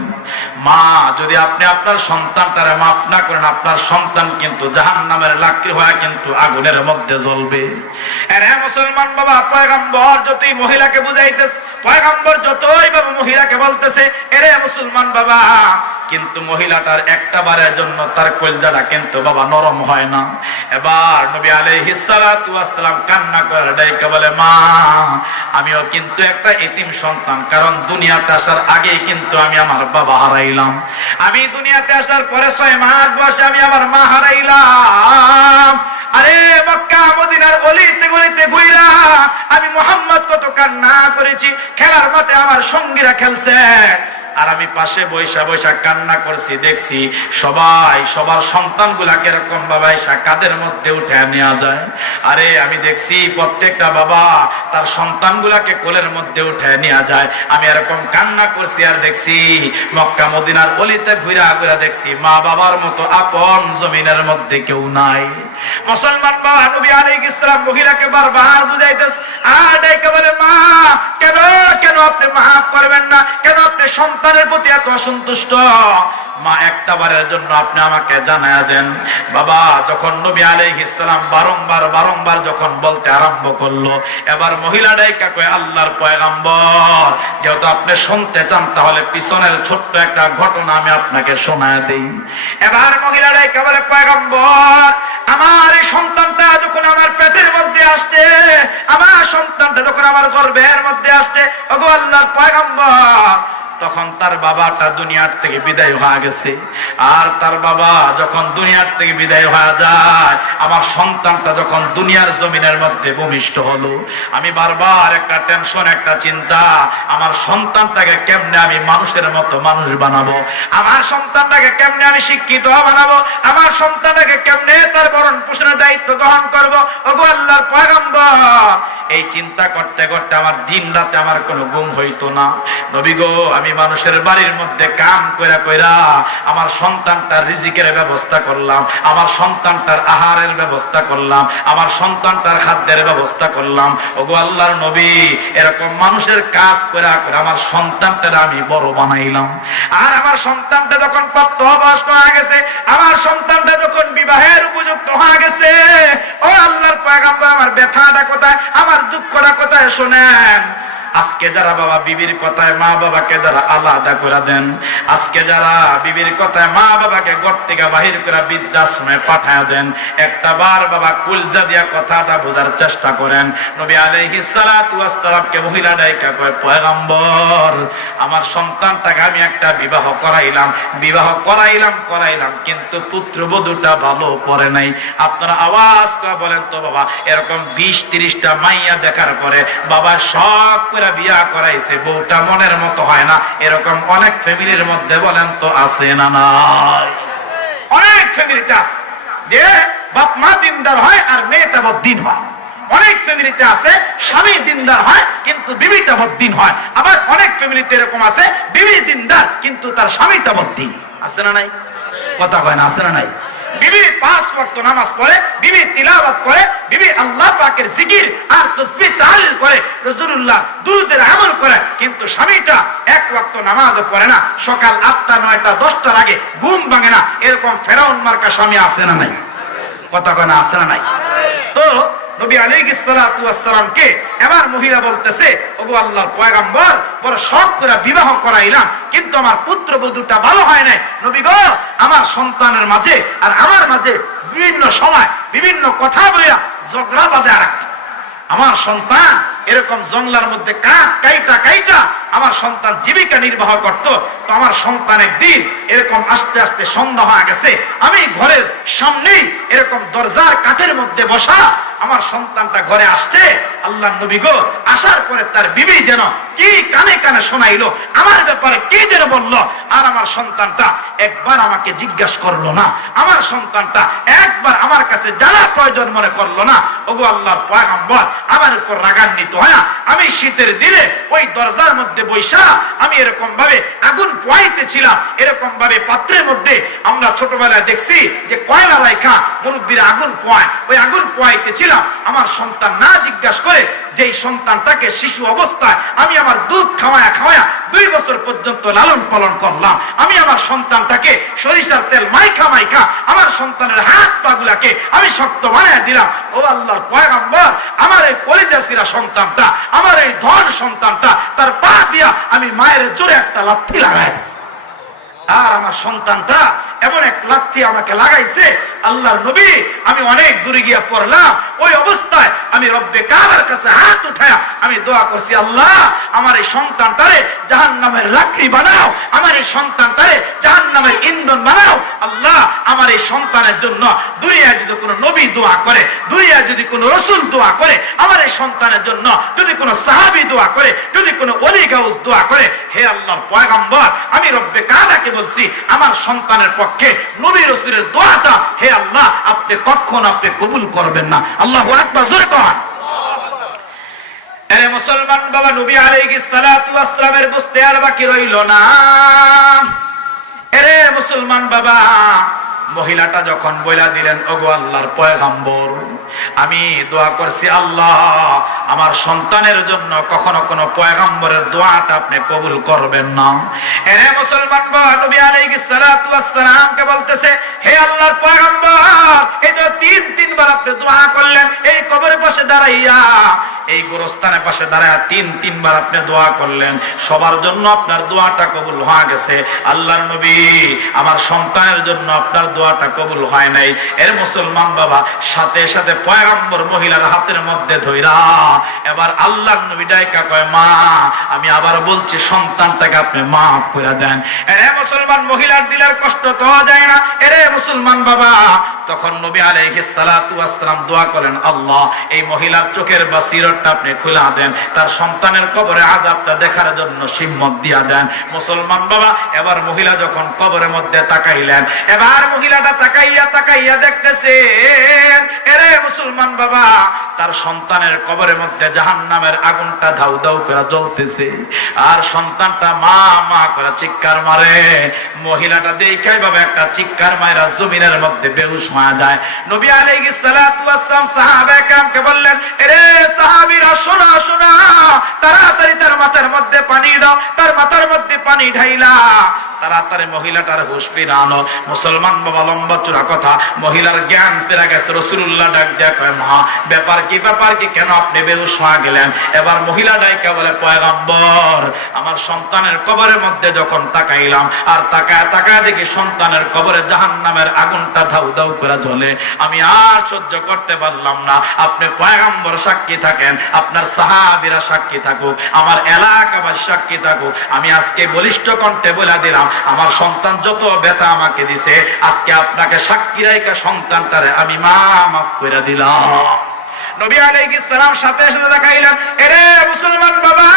মা যদি আপনি আপনার সন্তানটারে মাফ না করেন, আপনার সন্তান কিন্তু জাহান্নামের লাকড়ি হয়ে কিন্তু আগুনের মধ্যে জ্বলবে। আরে মুসলমান বাবা, পয়গম্বর যতই মহিলাকে বুঝাইতেছে, পয়গম্বর যতই বাবা মহিলাকে বলতেছে, এরে মুসলমান বাবা কিন্তু মহিলাটার একটা বারের জন্য তার কলজাটা কিন্তু বাবা নরম হয় না। এবার নবী আলাইহিস সালাতু ওয়াস সালাম কান্না করে ডাইকা বলে, মা আমিও কিন্তু একটা এতিম সন্তান, কারণ দুনিয়াতে আসার আগেই কিন্তু আমি আমার বাবা হারাইলাম। আমি দুনিয়াতে আসার পরে 6 মাস বয়সে আমি আমার মা হারাইলাম। আরে মক্কা মদিনার অলিতে গলিতে ঘুইরা আমি মুহাম্মদ কত কান্না করেছি, খেলার মাঠে আমার সঙ্গীরা খেলছে আর আমি পাশে বৈশা বৈশা কান্না করছি, দেখছি সবাই সবার সন্তানগুলাকে এরকম বাবা এসা কাদের মধ্যে উঠে নেওয়া যায়। আরে আমি দেখছি প্রত্যেকটা বাবা তার সন্তানগুলাকে কোলের মধ্যে উঠে নেওয়া যায়। আমি এরকম কান্না করছি আর দেখছি মক্কা মদিনার অলিতে ঘুরা ঘুরা দেখছি মা বাবার মতো আপন জমিনের মধ্যে কেউ নাই। মুসলমান বাবা নবী আলাইহিস সালাম মহিলাকে বারবার বুঝাইতেছে, আর ডাইকা বলে, মা কেন কেন আপনি মাফ করবেন না, কেন আপনি সন্তানের প্রতি এত অসন্তুষ্ট? মা একটা বারের জন্য আপনি আমাকে জানায়া দেন। বাবা যখন নবী আলাইহিস সালাম বারংবার যখন বলতে আরম্ভ করলো, এবার মহিলা ডাইকা কয়, আল্লাহর পয়গম্বর যেহেতু আপনি শুনতে চান তাহলে পিছনের ছোট্ট একটা ঘটনা আমি আপনাকে শোনায় দেই। এবার মহিলা ডাইকা বলে, পয়গম্বর আমার এই সন্তানটা যখন আমার পেটের মধ্যে আসছে, আমার সন্তানটা যখন আমার গর্ভের মধ্যে আসছে, ওগো আল্লাহর পয়গম্বর তখন তার বাবাটা দুনিয়ার থেকে বিদায় হয়ে গেছে। আর তার বাবা যখন দুনিয়ার থেকে বিদায় হয়ে যায়, আমার সন্তানটা যখন দুনিয়ার জমিনের মধ্যে ভূমিষ্ঠ হলো, আমি বারবার একটা টেনশন, একটা চিন্তা, আমার সন্তানটাকে কেমনে আমি মানুষের মতো মানুষ বানাবো, আমার সন্তানটাকে কেমনে আমি শিক্ষিত বানাবো, আমার সন্তানটাকে কেমনে তার ভরণ পোষণের দায়িত্ব গ্রহণ করবো। ওগো আল্লাহর পয়গম্বর এই চিন্তা করতে করতে আমার দিন রাতে আমার কোনো ঘুম হইতো না। নবী গো আমি মানুষের বাড়ির মধ্যে কাম কইরা কইরা আমার সন্তানটার রিজিকের ব্যবস্থা করলাম, আমার সন্তানটার আহারের ব্যবস্থা করলাম, আমার সন্তানটার খাদ্যের ব্যবস্থা করলাম। ওগো আল্লাহর নবী এরকম মানুষের কাজ কইরা কইরা আমার সন্তানটার আমি বড় বানাইলাম। আর আমার সন্তানটা যখন প্রাপ্তবয়স্ক হয়ে গেছে, আমার সন্তানটা যখন বিবাহের উপযুক্ত হয়ে গেছে, ও আল্লাহর পয়গম্বর আমার ব্যথাটা কোথায়, আমার দুঃখটা কোথায় শোনেন। আজকে যারা বাবা বিবির কথায় মা বাবাকে যারা আলাদা করে দেন, আজকে যারা বিবির কথায় মা বাবাকে ঘর থেকে বাহির করে বৃদ্ধাশ্রমে পাঠায় দেন, একটা বার বাবা কুলজা দিয়া কথাটা বোঝার চেষ্টা করেন। নবী আলাইহিস সালাতু ওয়াস সালামকে মহিলা ডাইকা কয়, পয়গম্বর আমার সন্তানটাকে আমি একটা বিবাহ করাইলাম কিন্তু পুত্রবধূটা ভালো পড়ে নাই। আপনারা আওয়াজ করে বলেন তো বাবা, এরকম 20-30টা মাইয়া দেখার পরে বাবা শখ করে বিয়া করাইছে, বউটা মনের মতো হয় না, এরকম অনেক ফ্যামিলির মধ্যে বলেন তো আছে না নাই? অনেক ফ্যামিলিতে আছে যে বাপ মা দিনদার হয় আর মেয়েটা বদ্দিন হয়। অনেক ফ্যামিলিতে আছে স্বামী দিনদার হয় কিন্তু বিবিটা বদ্দিন হয়। আবার অনেক ফ্যামিলিতে এরকম আছে বিবি দিনদার কিন্তু তার স্বামীটা বদ্দিন। আছে না নাই? কথা কয় না, আছে না নাই? বিবি 5 ওয়াক্ত নামাজ পড়ে, বিবি তিলাওয়াত করে, বিবি আল্লাহ পাকের জিকির আর তাসবিহ তাহলিল করে, রাসূলুল্লাহ দুরূদের আমল করে, কিন্তু স্বামীটা 1 ওয়াক্ত নামাজও পড়ে না, সকাল 8টা 9টা 10টার আগে ঘুম ভাঙে না। এরকম ফেরাউন মার্কা স্বামী আছে না নাই? কথা কয় না, আছে না নাই? তো নবী আলাইহিস সালাতু ওয়াস সালামকে এবার মহিলা বলতেছে, ওগো আল্লাহর পয়গম্বর বড় শখ করে বিবাহ করাইলাম কিন্তু আমার পুত্রবধূটা ভালো হয় নাই। নবী গো আমার সন্তানের মাঝে আর আমার মাঝে বিভিন্ন সময় বিভিন্ন কথা বলিয়া ঝগড়া বাঁধা রাখত। আমার সন্তান এরকম জঙ্গলার মধ্যে কাঠ কাইটা আমার সন্তান জীবিকা নির্বাহ করত। তো আমার সন্তান একদিন এরকম আস্তে আস্তে সন্ধ্যা হয়ে গেছে, আমি ঘরের সামনেই এরকম দরজার কাঠের মধ্যে বসা আমার সন্তানটা ঘরে আসছে। আল্লাহর নবী গো আসার পরে তার বিবি যেন কি কানে কানে শোনাইলো, আমার ব্যাপারে কি যেন বললো, আর আমার সন্তানটা একবার আমাকে জিজ্ঞাসা করলো না, আমার সন্তানটা একবার আমার কাছে জানা প্রয়োজন মনে করলো না। ওগো আল্লাহর পয়গম্বর আমার উপর রাগান্বিত হয়, আমি শীতের দিনে ওই দরজার মধ্যে বৈশা আমি এরকম ভাবে আগুন পোয়াইতেছিলাম। এরকম ভাবে পাত্রের মধ্যে আমরা ছোটবেলায় দেখছি যে কয়লা রাইখা মুরব্বীরা আগুন পোয়ায়, ওই আগুন পোয়াইতেছিলাম। আমার সন্তান না জিজ্ঞাসা করে যেই সন্তানটাকে শিশু অবস্থায় আমি আমার দুধ খাওয়ায়া 2 বছর পর্যন্ত লালন পালন করলাম, আমি আমার সন্তানটাকে সরিষার তেল মাইখা আমার সন্তানের হাত পা গুলাকে আমি শক্ত বানায় দিলাম। ও আল্লাহর পয়গম্বর আমার এই কলিজা সিরা সন্তানটা, আমার এই ধন সন্তানটা, তার পা দিয়া আমি মায়ের জোরে একটা লাথি লাগাই দিছি। আর আমার সন্তানটা এমন এক লাথি আমাকে লাগাইছে, আল্লাহর নবী আমি অনেক দূরে গিয়া পড়লাম, ওই অবস্থায় আমি রব্বে কাবার কাছে হাত উঠায়া আমি দোয়া করছি, আল্লাহ আমার এই সন্তানটারে জাহান্নামের লাকড়ি বানাও, আমার এই সন্তানটারে জাহান্নামের ইন্ধন বানাও। আল্লাহ আমার এই সন্তানের জন্য দুনিয়ায় যদি কোনো নবী দোয়া করে, দুনিয়ায় যদি কোনো রাসূল দোয়া করে, আমার এই সন্তানের জন্য যদি কোনো সাহাবী দোয়া করে, যদি কোনো ওলি গাউস দোয়া করে, হে আল্লাহর পয়গম্বর আমি রব্বে কাবাকে বলছি আমার সন্তানের পক্ষে নবী রাসূলের দোয়াটা হে আল্লাহ আপনি কখনো আপনি কবুল করবেন না। আল্লাহু আকবার, জোরে কর। আরে মুসলমান বাবা, নবী আলাইহিস সালাতু ওয়াস সালামের বুঝতে আর বাকি রইল না। আরে মুসলমান বাবা, মহিলাটা যখন বইলা দিলেন, ওগো আল্লাহর পয়গম্বর আমি দোয়া করছি, আল্লাহ আমার সন্তানের জন্য কখনো কোনো পয়গম্বরের দোয়াটা আপনি কবুল করবেন না। এরে মুসলমান বাবা, নবী আলাইহিস সালাতু ওয়াস সালামকে বলতেছে, হে আল্লাহর পয়গম্বর এই যে তিনবার আপনি দোয়া করলেন, এই কবরের পাশে দাঁড়াইয়া, এই গোরস্থানের পাশে দাঁড়াইয়া তিনবার আপনি দোয়া করলেন, সবার জন্য আপনার দোয়াটা কবুল হয়ে গেছে। আল্লাহর নবী আমার সন্তানের জন্য আপনার দোয়াটা কবুল হয় নাই। এর মুসলমান বাবা, সাথে সাথে পয়গম্বর মহিলার হাতের মধ্যে ধইরা এবার আল্লাহর নবী ডাইকা কয়, মা আমি আবার বলছি সন্তানটাকে আপনি মাফ করে দেন। এরে মুসলমান মহিলার দিলের কষ্ট তো যায় না। এরে মুসলমান বাবা, তখন নবী আলাইহিস সালাতু ওয়াস সালাম দোয়া করেন, আল্লাহ এই মহিলার চোখের বাসিরতটা আপনি খুলে দেন, তার সন্তানের কবরে আযাবটা দেখার জন্য হিম্মত দিয়া দেন। মুসলমান বাবা, এবার মহিলা যখন কবরের মধ্যে তাকাইলেন, এবার মহিলাটা তাকাইয়া দেখতেছেন, এরে মুসলমান বাবা তার সন্তানের কবরের মধ্যে জাহান্নামের আগুনটা ধাউ ধাউ করে জ্বলতেছে, আর সন্তানটা মা মা করে চিৎকার মারে। মহিলাটা দেখাই ভাবে একটা চিৎকার মাইরা জমিনের মধ্যে বেহুশ হয়ে যায়। নবী আলাইহিস সালাতু ওয়াস সালাম সাহাবায়ে কেরামকে বললেন, এরে সাহাবীরা শোনা শোনা, তাড়াতাড়ি তার মাথার মধ্যে পানি দাও, তার মাথার মধ্যে পানি ঢাইলা তাড়াতাড়ি মহিলাটার হুঁশ ফিরানো। মুসলমান বাবা, লম্বা চূড়া কথা, মহিলার জ্ঞান ফিরে গেছে। রাসূলুল্লাহ ডাক দিয়া কয়, মা ব্যাপার কি কেন আপনি বেহুশ হয়ে গেলেন? এবার মহিলা ডাইকা বলে, পয়গম্বর আমার সন্তানের কবরের মধ্যে যখন তাকাইলাম, আর তাকায় দেখি সন্তানের কবরে জাহান্নামের আগুনটা ধাউ ধাউ করে জ্বলে, আমি আর সহ্য করতে পারলাম না। আপনি পয়গম্বর সাক্ষী থাকেন, আপনার সাহাবীরা সাক্ষী থাকুক, আমার এলাকাবাসী সাক্ষী থাকুক, আমি আজকে বলিষ্ঠ কণ্ঠে বলে দিলাম, আমার সন্তান যত ব্যথা আমাকে দিছে, আজকে আপনাকে সাক্ষী রাইখা সন্তানটারে আমি মাফ করে দিলাম। নবী আলাইহিস সালাম সাথে সাথে দেখাইলেন, এরে মুসলমান বাবা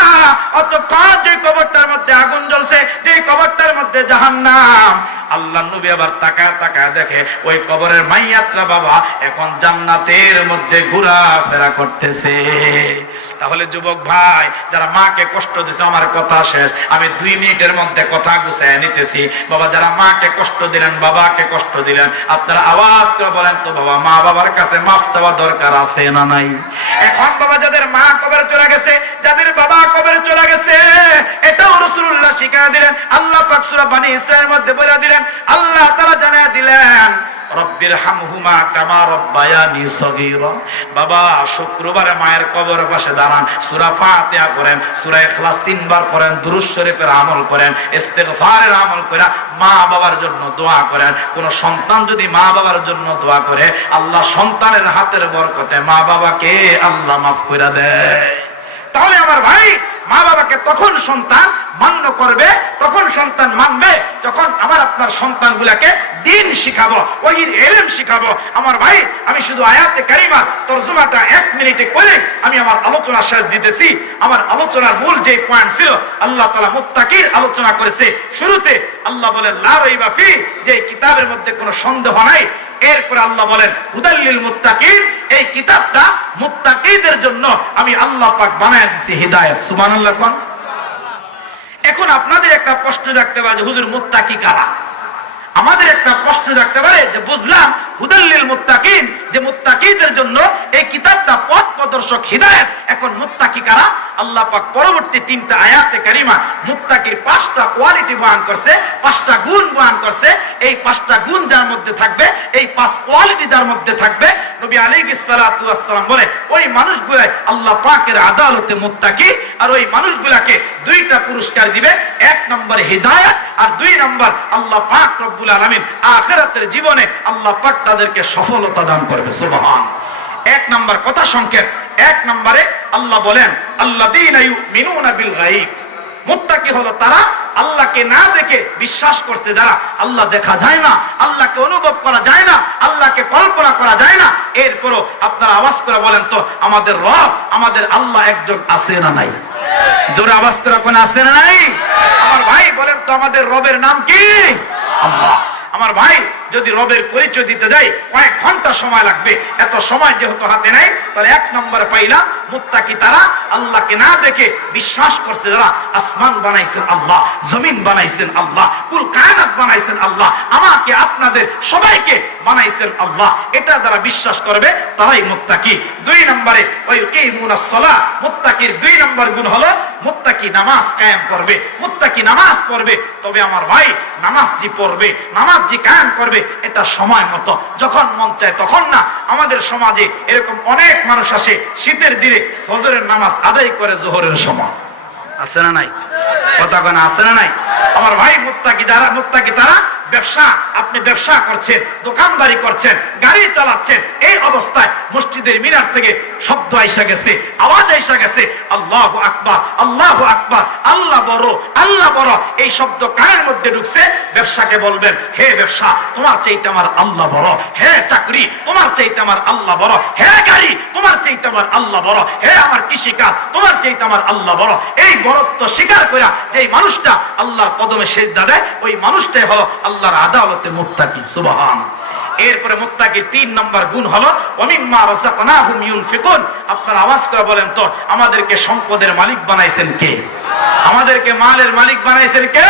অতক্ষণ যে কবরটার মধ্যে আগুন জ্বলছে, যে কবরটার মধ্যে জাহান্নাম, আল্লাহর নবী আবার তাকায় দেখে ওই কবরের মাইয়াতরা বাবা এখন জান্নাতের মধ্যে ঘোরাফেরা করতেছে। তাহলে যুবক ভাই যারা মাকে কষ্ট দিছে, আমার কথা শেষ, আমি 2 মিনিটের মধ্যে কথা গুছায় নিতেছি। বাবা যারা মাকে কষ্ট দিলেন, বাবাকে কষ্ট দিলেন, আপনারা আওয়াজ করে বলেন তো বাবা, মা বাবার কাছে মাফ চাওয়া দরকার আছে না নাই? এখন বাবা যাদের মা কবরে চলে গেছে, যাদের বাবা কবরে চলে গেছে, এটাও রাসূলুল্লাহ শিখায়া দিলেন, আল্লাহ পাক সূরা বনী ইসরাঈলের মধ্যে বলে দিলেন, আল্লাহ তাআলা জানায়া দিলেন, রব্বির হামহুমা কামা রব্বায়ানি সগীরা। বাবা শুক্রবারে মায়ের কবরের পাশে দাঁড়ান, সূরা ফাতিহা করেন, সূরা ইখলাস 3 বার করেন, দুরূদ শরীফের আমল করেন, ইস্তিগফারের আমল করেন, মা বাবার জন্য দোয়া করেন। কোন সন্তান যদি মা বাবার জন্য দোয়া করে, আল্লাহ সন্তানের হাতের বরকতে মা বাবাকে আল্লাহ মাফ করে দেয়। তাহলে আমার ভাই, মা বাবাকে তখন সন্তান মান্য করবে, তখন সন্তান মানবে যখন আমার আপনার সন্তানগুলোকে দ্বীন শিখাবো, ওহির ইলম শিখাবো। আমার ভাই, আমি শুধু আয়াতে কারিমা তরজমাটা 1 মিনিটে করে আমি আমার আলোচনা শেষ দিতেছি। আমার আলোচনার মূল যে পয়েন্ট ছিল, আল্লাহ তাআলা মুত্তাকির আলোচনা করেছে। শুরুতে আল্লাহ বলেন লা রাইবা ফি, যে কিতাবের মধ্যে কোনো সন্দেহ নাই। এরপর আল্লাহ বলেন হুদাল লিল মুত্তাকিন, এই কিতাবটা মুত্তাকিদের জন্য আমি আল্লাহ পাক বানায় দিয়েছি হিদায়াত। সুবহানাল্লাহ কোন। এখন আপনাদের একটা প্রশ্ন জাগতে পারে যে হুজুর মুত্তাকি কারা? আমাদের একটা প্রশ্ন জাগতে পারে যে বুঝলাম হুদাল লিল মুত্তাকিন, যে মুত্তাকিদের জন্য এই কিতাবটা পথ প্রদর্শক হিদায়াত। এখন মুত্তাকি কারা? আল্লাহ পাক পরবর্তী 3টা আয়াতে কারিমা মুত্তাকির 5টা কোয়ালিটি বয়ান করছে, 5টা গুণ বয়ান করছে। এই 5টা গুণ যার মধ্যে থাকবে, এই 5 কোয়ালিটি যার মধ্যে থাকবে, নবী আলাইহিস সালাতু ওয়াস সালাম বলে ওই মানুষগুলো আল্লাহ পাকের আদালতে মুত্তাকি, আর ওই মানুষগুলোকে দুইটা পুরস্কার দিবে। 1 নম্বর হিদায়াত, আর 2 নম্বর আল্লাহ পাক রব্বুল আলামিন আখিরাতের জীবনে আল্লাহ পাক তাদেরকে সফলতা দান করবে। সুবহান। 1 নম্বর কথা সংকেত, 1 নম্বরে আল্লাহ বলেন আল্লাযীনা ইউমিনুনা বিল গায়ব। মুত্তাকি হলো তারা আল্লাহকে না দেখে বিশ্বাস করছে যারা। আল্লাহ দেখা যায় না, আল্লাহকে অনুভব করা যায় না, আল্লাহকে কল্পনা করা যায় না, এরপরও আপনারা আওয়াজ করে বলেন তো আমাদের রব, আমাদের আল্লাহ একজন আছে না নাই? জোরে আওয়াজ করে কোন আছে না নাই? আমার ভাই বলেন তো আমাদের রবের নাম কি? আল্লাহ। আমার ভাই যদি রবের পরিচয় দিতে যাই কয়েক ঘন্টা সময় লাগবে, এত সময় যেহেতু হাতে নাই, তাহলে 1 নম্বর পাইলাম মুত্তাকি তারা আল্লাহকে না দেখে বিশ্বাস করছে যারা। আসমান বানাইছেন আল্লাহ, জমিন বানাইছেন আল্লাহ, কুল কায়নাত বানাইছেন আল্লাহ, আমাকে আপনাদের সবাইকে বানাইছেন আল্লাহ, এটা যারা বিশ্বাস করবে তারাই মুত্তাকি। 2 নম্বরে ওই ইকিমুনাস সালাহ, মুত্তাকির 2 নম্বর গুণ হলো মুত্তাকি নামাজ কায়েম করবে, মুত্তাকি নামাজ পড়বে। তবে আমার ভাই নামাজ জি পড়বে, নামাজ জি কায়েম করবে, এটা সময় মতো, যখন মন চায় তখন না। আমাদের সমাজে এরকম অনেক মানুষ আসে শীতের দিনে ফজরের নামাজ আদায় করে জোহরের সময়। আছে না নাই? কথা কোন আছে না নাই? আমার ভাই মুত্তাকি যারা, মুত্তাকি তারা ব্যবসা, আপনি ব্যবসা করছেন, দোকানদারি করছেন, গাড়ি চালাচ্ছেন, এই অবস্থায় মসজিদের মিনার থেকে শব্দ আইসা গেছে, আওয়াজ আইসা গেছে আল্লাহু আকবার, আল্লাহু আকবার, আল্লাহ বড়, আল্লাহ বড়, এই শব্দ কানের মধ্যে ঢুকছে। ব্যবসাকে বলবেন হে ব্যবসা তোমার চাইতে আমার আল্লাহ বড়, হে চাকরি তোমার চাইতে আমার আল্লাহ বড়, হে গাড়ি তোমার চাইতে আমার আল্লাহ বড়, হে আমার কৃষিকাজ তোমার চাইতে আমার আল্লাহ বড়। এই বড়ত্ব স্বীকার করে যে মানুষটা আল্লাহর কদমে সেজদা দেয়, ওই মানুষটাই হলো আল্লাহর আদালতে মুত্তাকি। সুবহান। এরপরে মুত্তাকির 3 নম্বর গুণ হলো ওয়ামিম্মা রাযাকনাহুম ইউনফিকুন। আপনারা আওয়াজ করে বলেন তো আমাদেরকে সম্পদের মালিক বানাইছেন কে? আমাদেরকে মালের মালিক বানাইছেন কে?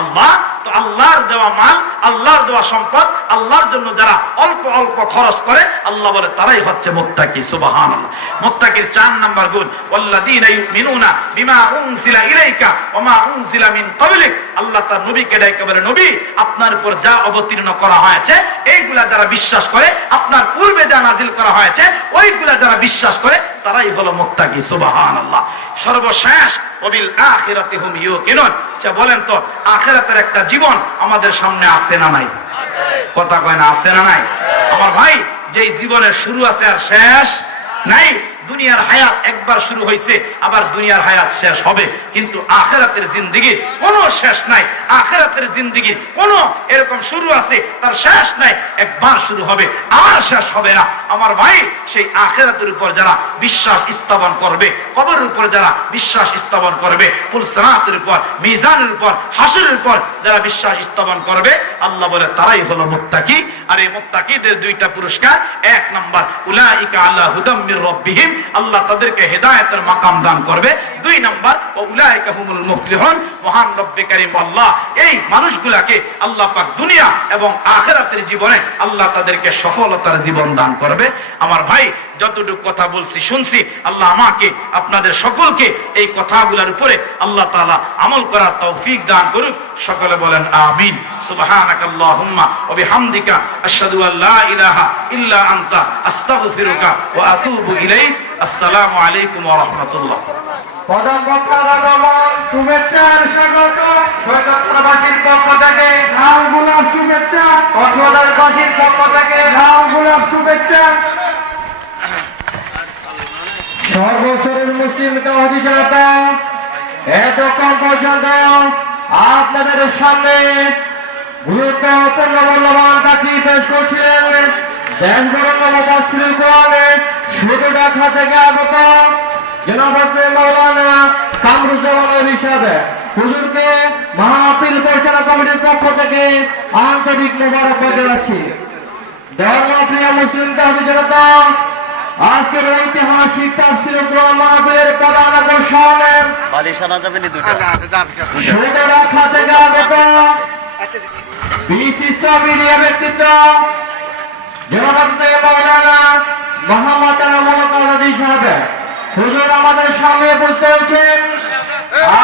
আল্লাহ। তো আল্লাহর দেওয়া মাল, আল্লাহর দেওয়া সম্পদ, আল্লাহর জন্য যারা অল্প অল্প খরচ করে আল্লাহ বলে তারাই হচ্ছে মুত্তাকি। সুবহানাল্লাহ। মুত্তাকির 4 নম্বর গুণ ওয়াল্লাযীনা ইউমিনুনা বিমা উনজিলা ইলাইকা ওয়া মা উনজিলা মিন ক্বাবলিক। আল্লাহ তার নবীকে ডাইকে বলে নবী আপনার উপর যা অবতীর্ণ করা হয়েছে এইগুলা যারা বিশ্বাস করে, আপনার পূর্বে যা নাজিল করা হয়েছে ওইগুলা যারা বিশ্বাস করে তারাই হলো মুত্তাকি। সুবহানাল্লাহ। সর্বশেষ ওয়াবিল আখিরাতি হুম ইউকিনুন। আচ্ছা বলেন তো আখিরাতের একটা জীবন আমাদের সামনে আছে না নাই? কথা কয় না আছে না নাই? আমার ভাই যেই জীবনের শুরু আছে আর শেষ নাই। দুনিয়ার হায়াত একবার শুরু হয়েছে, আবার দুনিয়ার হায়াত শেষ হবে, কিন্তু আখিরাতের জিন্দেগির কোনো শেষ নাই। আখিরাতের জিন্দেগির কোনো এরকম শুরু আছে তার শেষ নাই, একবার শুরু হবে আর শেষ হবে না। আমার ভাই সেই আখিরাতের উপর যারা বিশ্বাস স্থাপন করবে, কবরের উপর যারা বিশ্বাস স্থাপন করবে, পুলসিরাতের উপর, মিজানের উপর, হাসরের উপর যারা বিশ্বাস স্থাপন করবে আল্লাহ বলে তারাই হলো মুত্তাকি। আর এই মুত্তাকিদের 2টা পুরস্কার। 1 নম্বর উলাইকা আলা হুদাম মির রাব্বিহিম, আল্লাহ তাদেরকে হেদায়েতের মাকাম দান করবে। 2 নম্বর ওয়া উলাইকা হুমুল মুফলিহুন, মহান রব্বে কারীম আল্লাহ এই মানুষগুলাকে আল্লাহ পাক দুনিয়া এবং আখিরাতের জীবনে আল্লাহ তাদেরকে সফলতার জীবন দান করবে। আমার ভাই যতটুকু কথা বলছি শুনছি, আল্লাহ আমাকে আপনাদের সকলকে এই কথাগুলোর উপরে আল্লাহ তাআলা আমল করার তৌফিক দান করুক। সকলে বলেন আমিন। সুবহানাকাল্লাহুম্মা ওয়া বিহামদিকা আশহাদু আল্লা ইলাহা ইল্লা আনতা আস্তাগফিরুকা ওয়া আতুবু ইলাইক। আসসালামু আলাইকুম ওয়া রাহমাতুল্লাহ। প্রধান বক্তার আগমন, শুভেচ্ছার স্বাগত। সৈয়দপুরবাসীর পক্ষ থেকে লাল গোলাপ শুভেচ্ছা, কক্সবাজারবাসীর পক্ষ থেকে লাল গোলাপ শুভেচ্ছা। সর্বস্তরের মুসলিম তাওহীদি জনতা এতক্ষণ পর্যন্ত আপনাদের সামনে গুরুত্বপূর্ণ মূল্যবান তাকরীর পেশ করছিলেন দেশ বরণ্য মুফাসসিরুল কোরআন শুধু ঢাকা থেকে আগত জনাব মাওলানা কামরুজ্জামান হিসাবে হুজুরকে মাহফিল পরিচালনা কমিটির পক্ষ থেকে আন্তরিক মোবারকবাদ জানাচ্ছি। ধর্মপ্রিয় মুসলিম তাওহীদি জনতা, আজকের ঐতিহাসিক তাফসীরুল কোরআন মাহফিলের প্রধান আকর্ষণ শুধু ঢাকা থেকে আগত বিশিষ্ট মিডিয়া ব্যক্তিত্ব জনাব মাওলানা মোহাম্মদ আলী সাহেব হুজুর আমাদের সামনে বসে আছেন।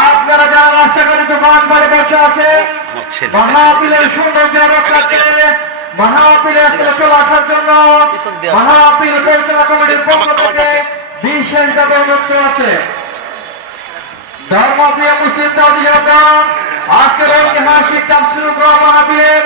আপনারা যারা রাস্তাঘাটে দোকান বাড়ি বসে আছেন, মাহফিলের সৌন্দর্য রক্ষার্থে মাহফিলে চলে আসার জন্য মাহফিল পরিচালনা কমিটির পক্ষ থেকে বিশেষ অনুরোধ আছে। ধর্মপ্রিয় মুসলিম জাতি জনতা, আজকের ঐতিহাসিক তাফসীর মাহফিলের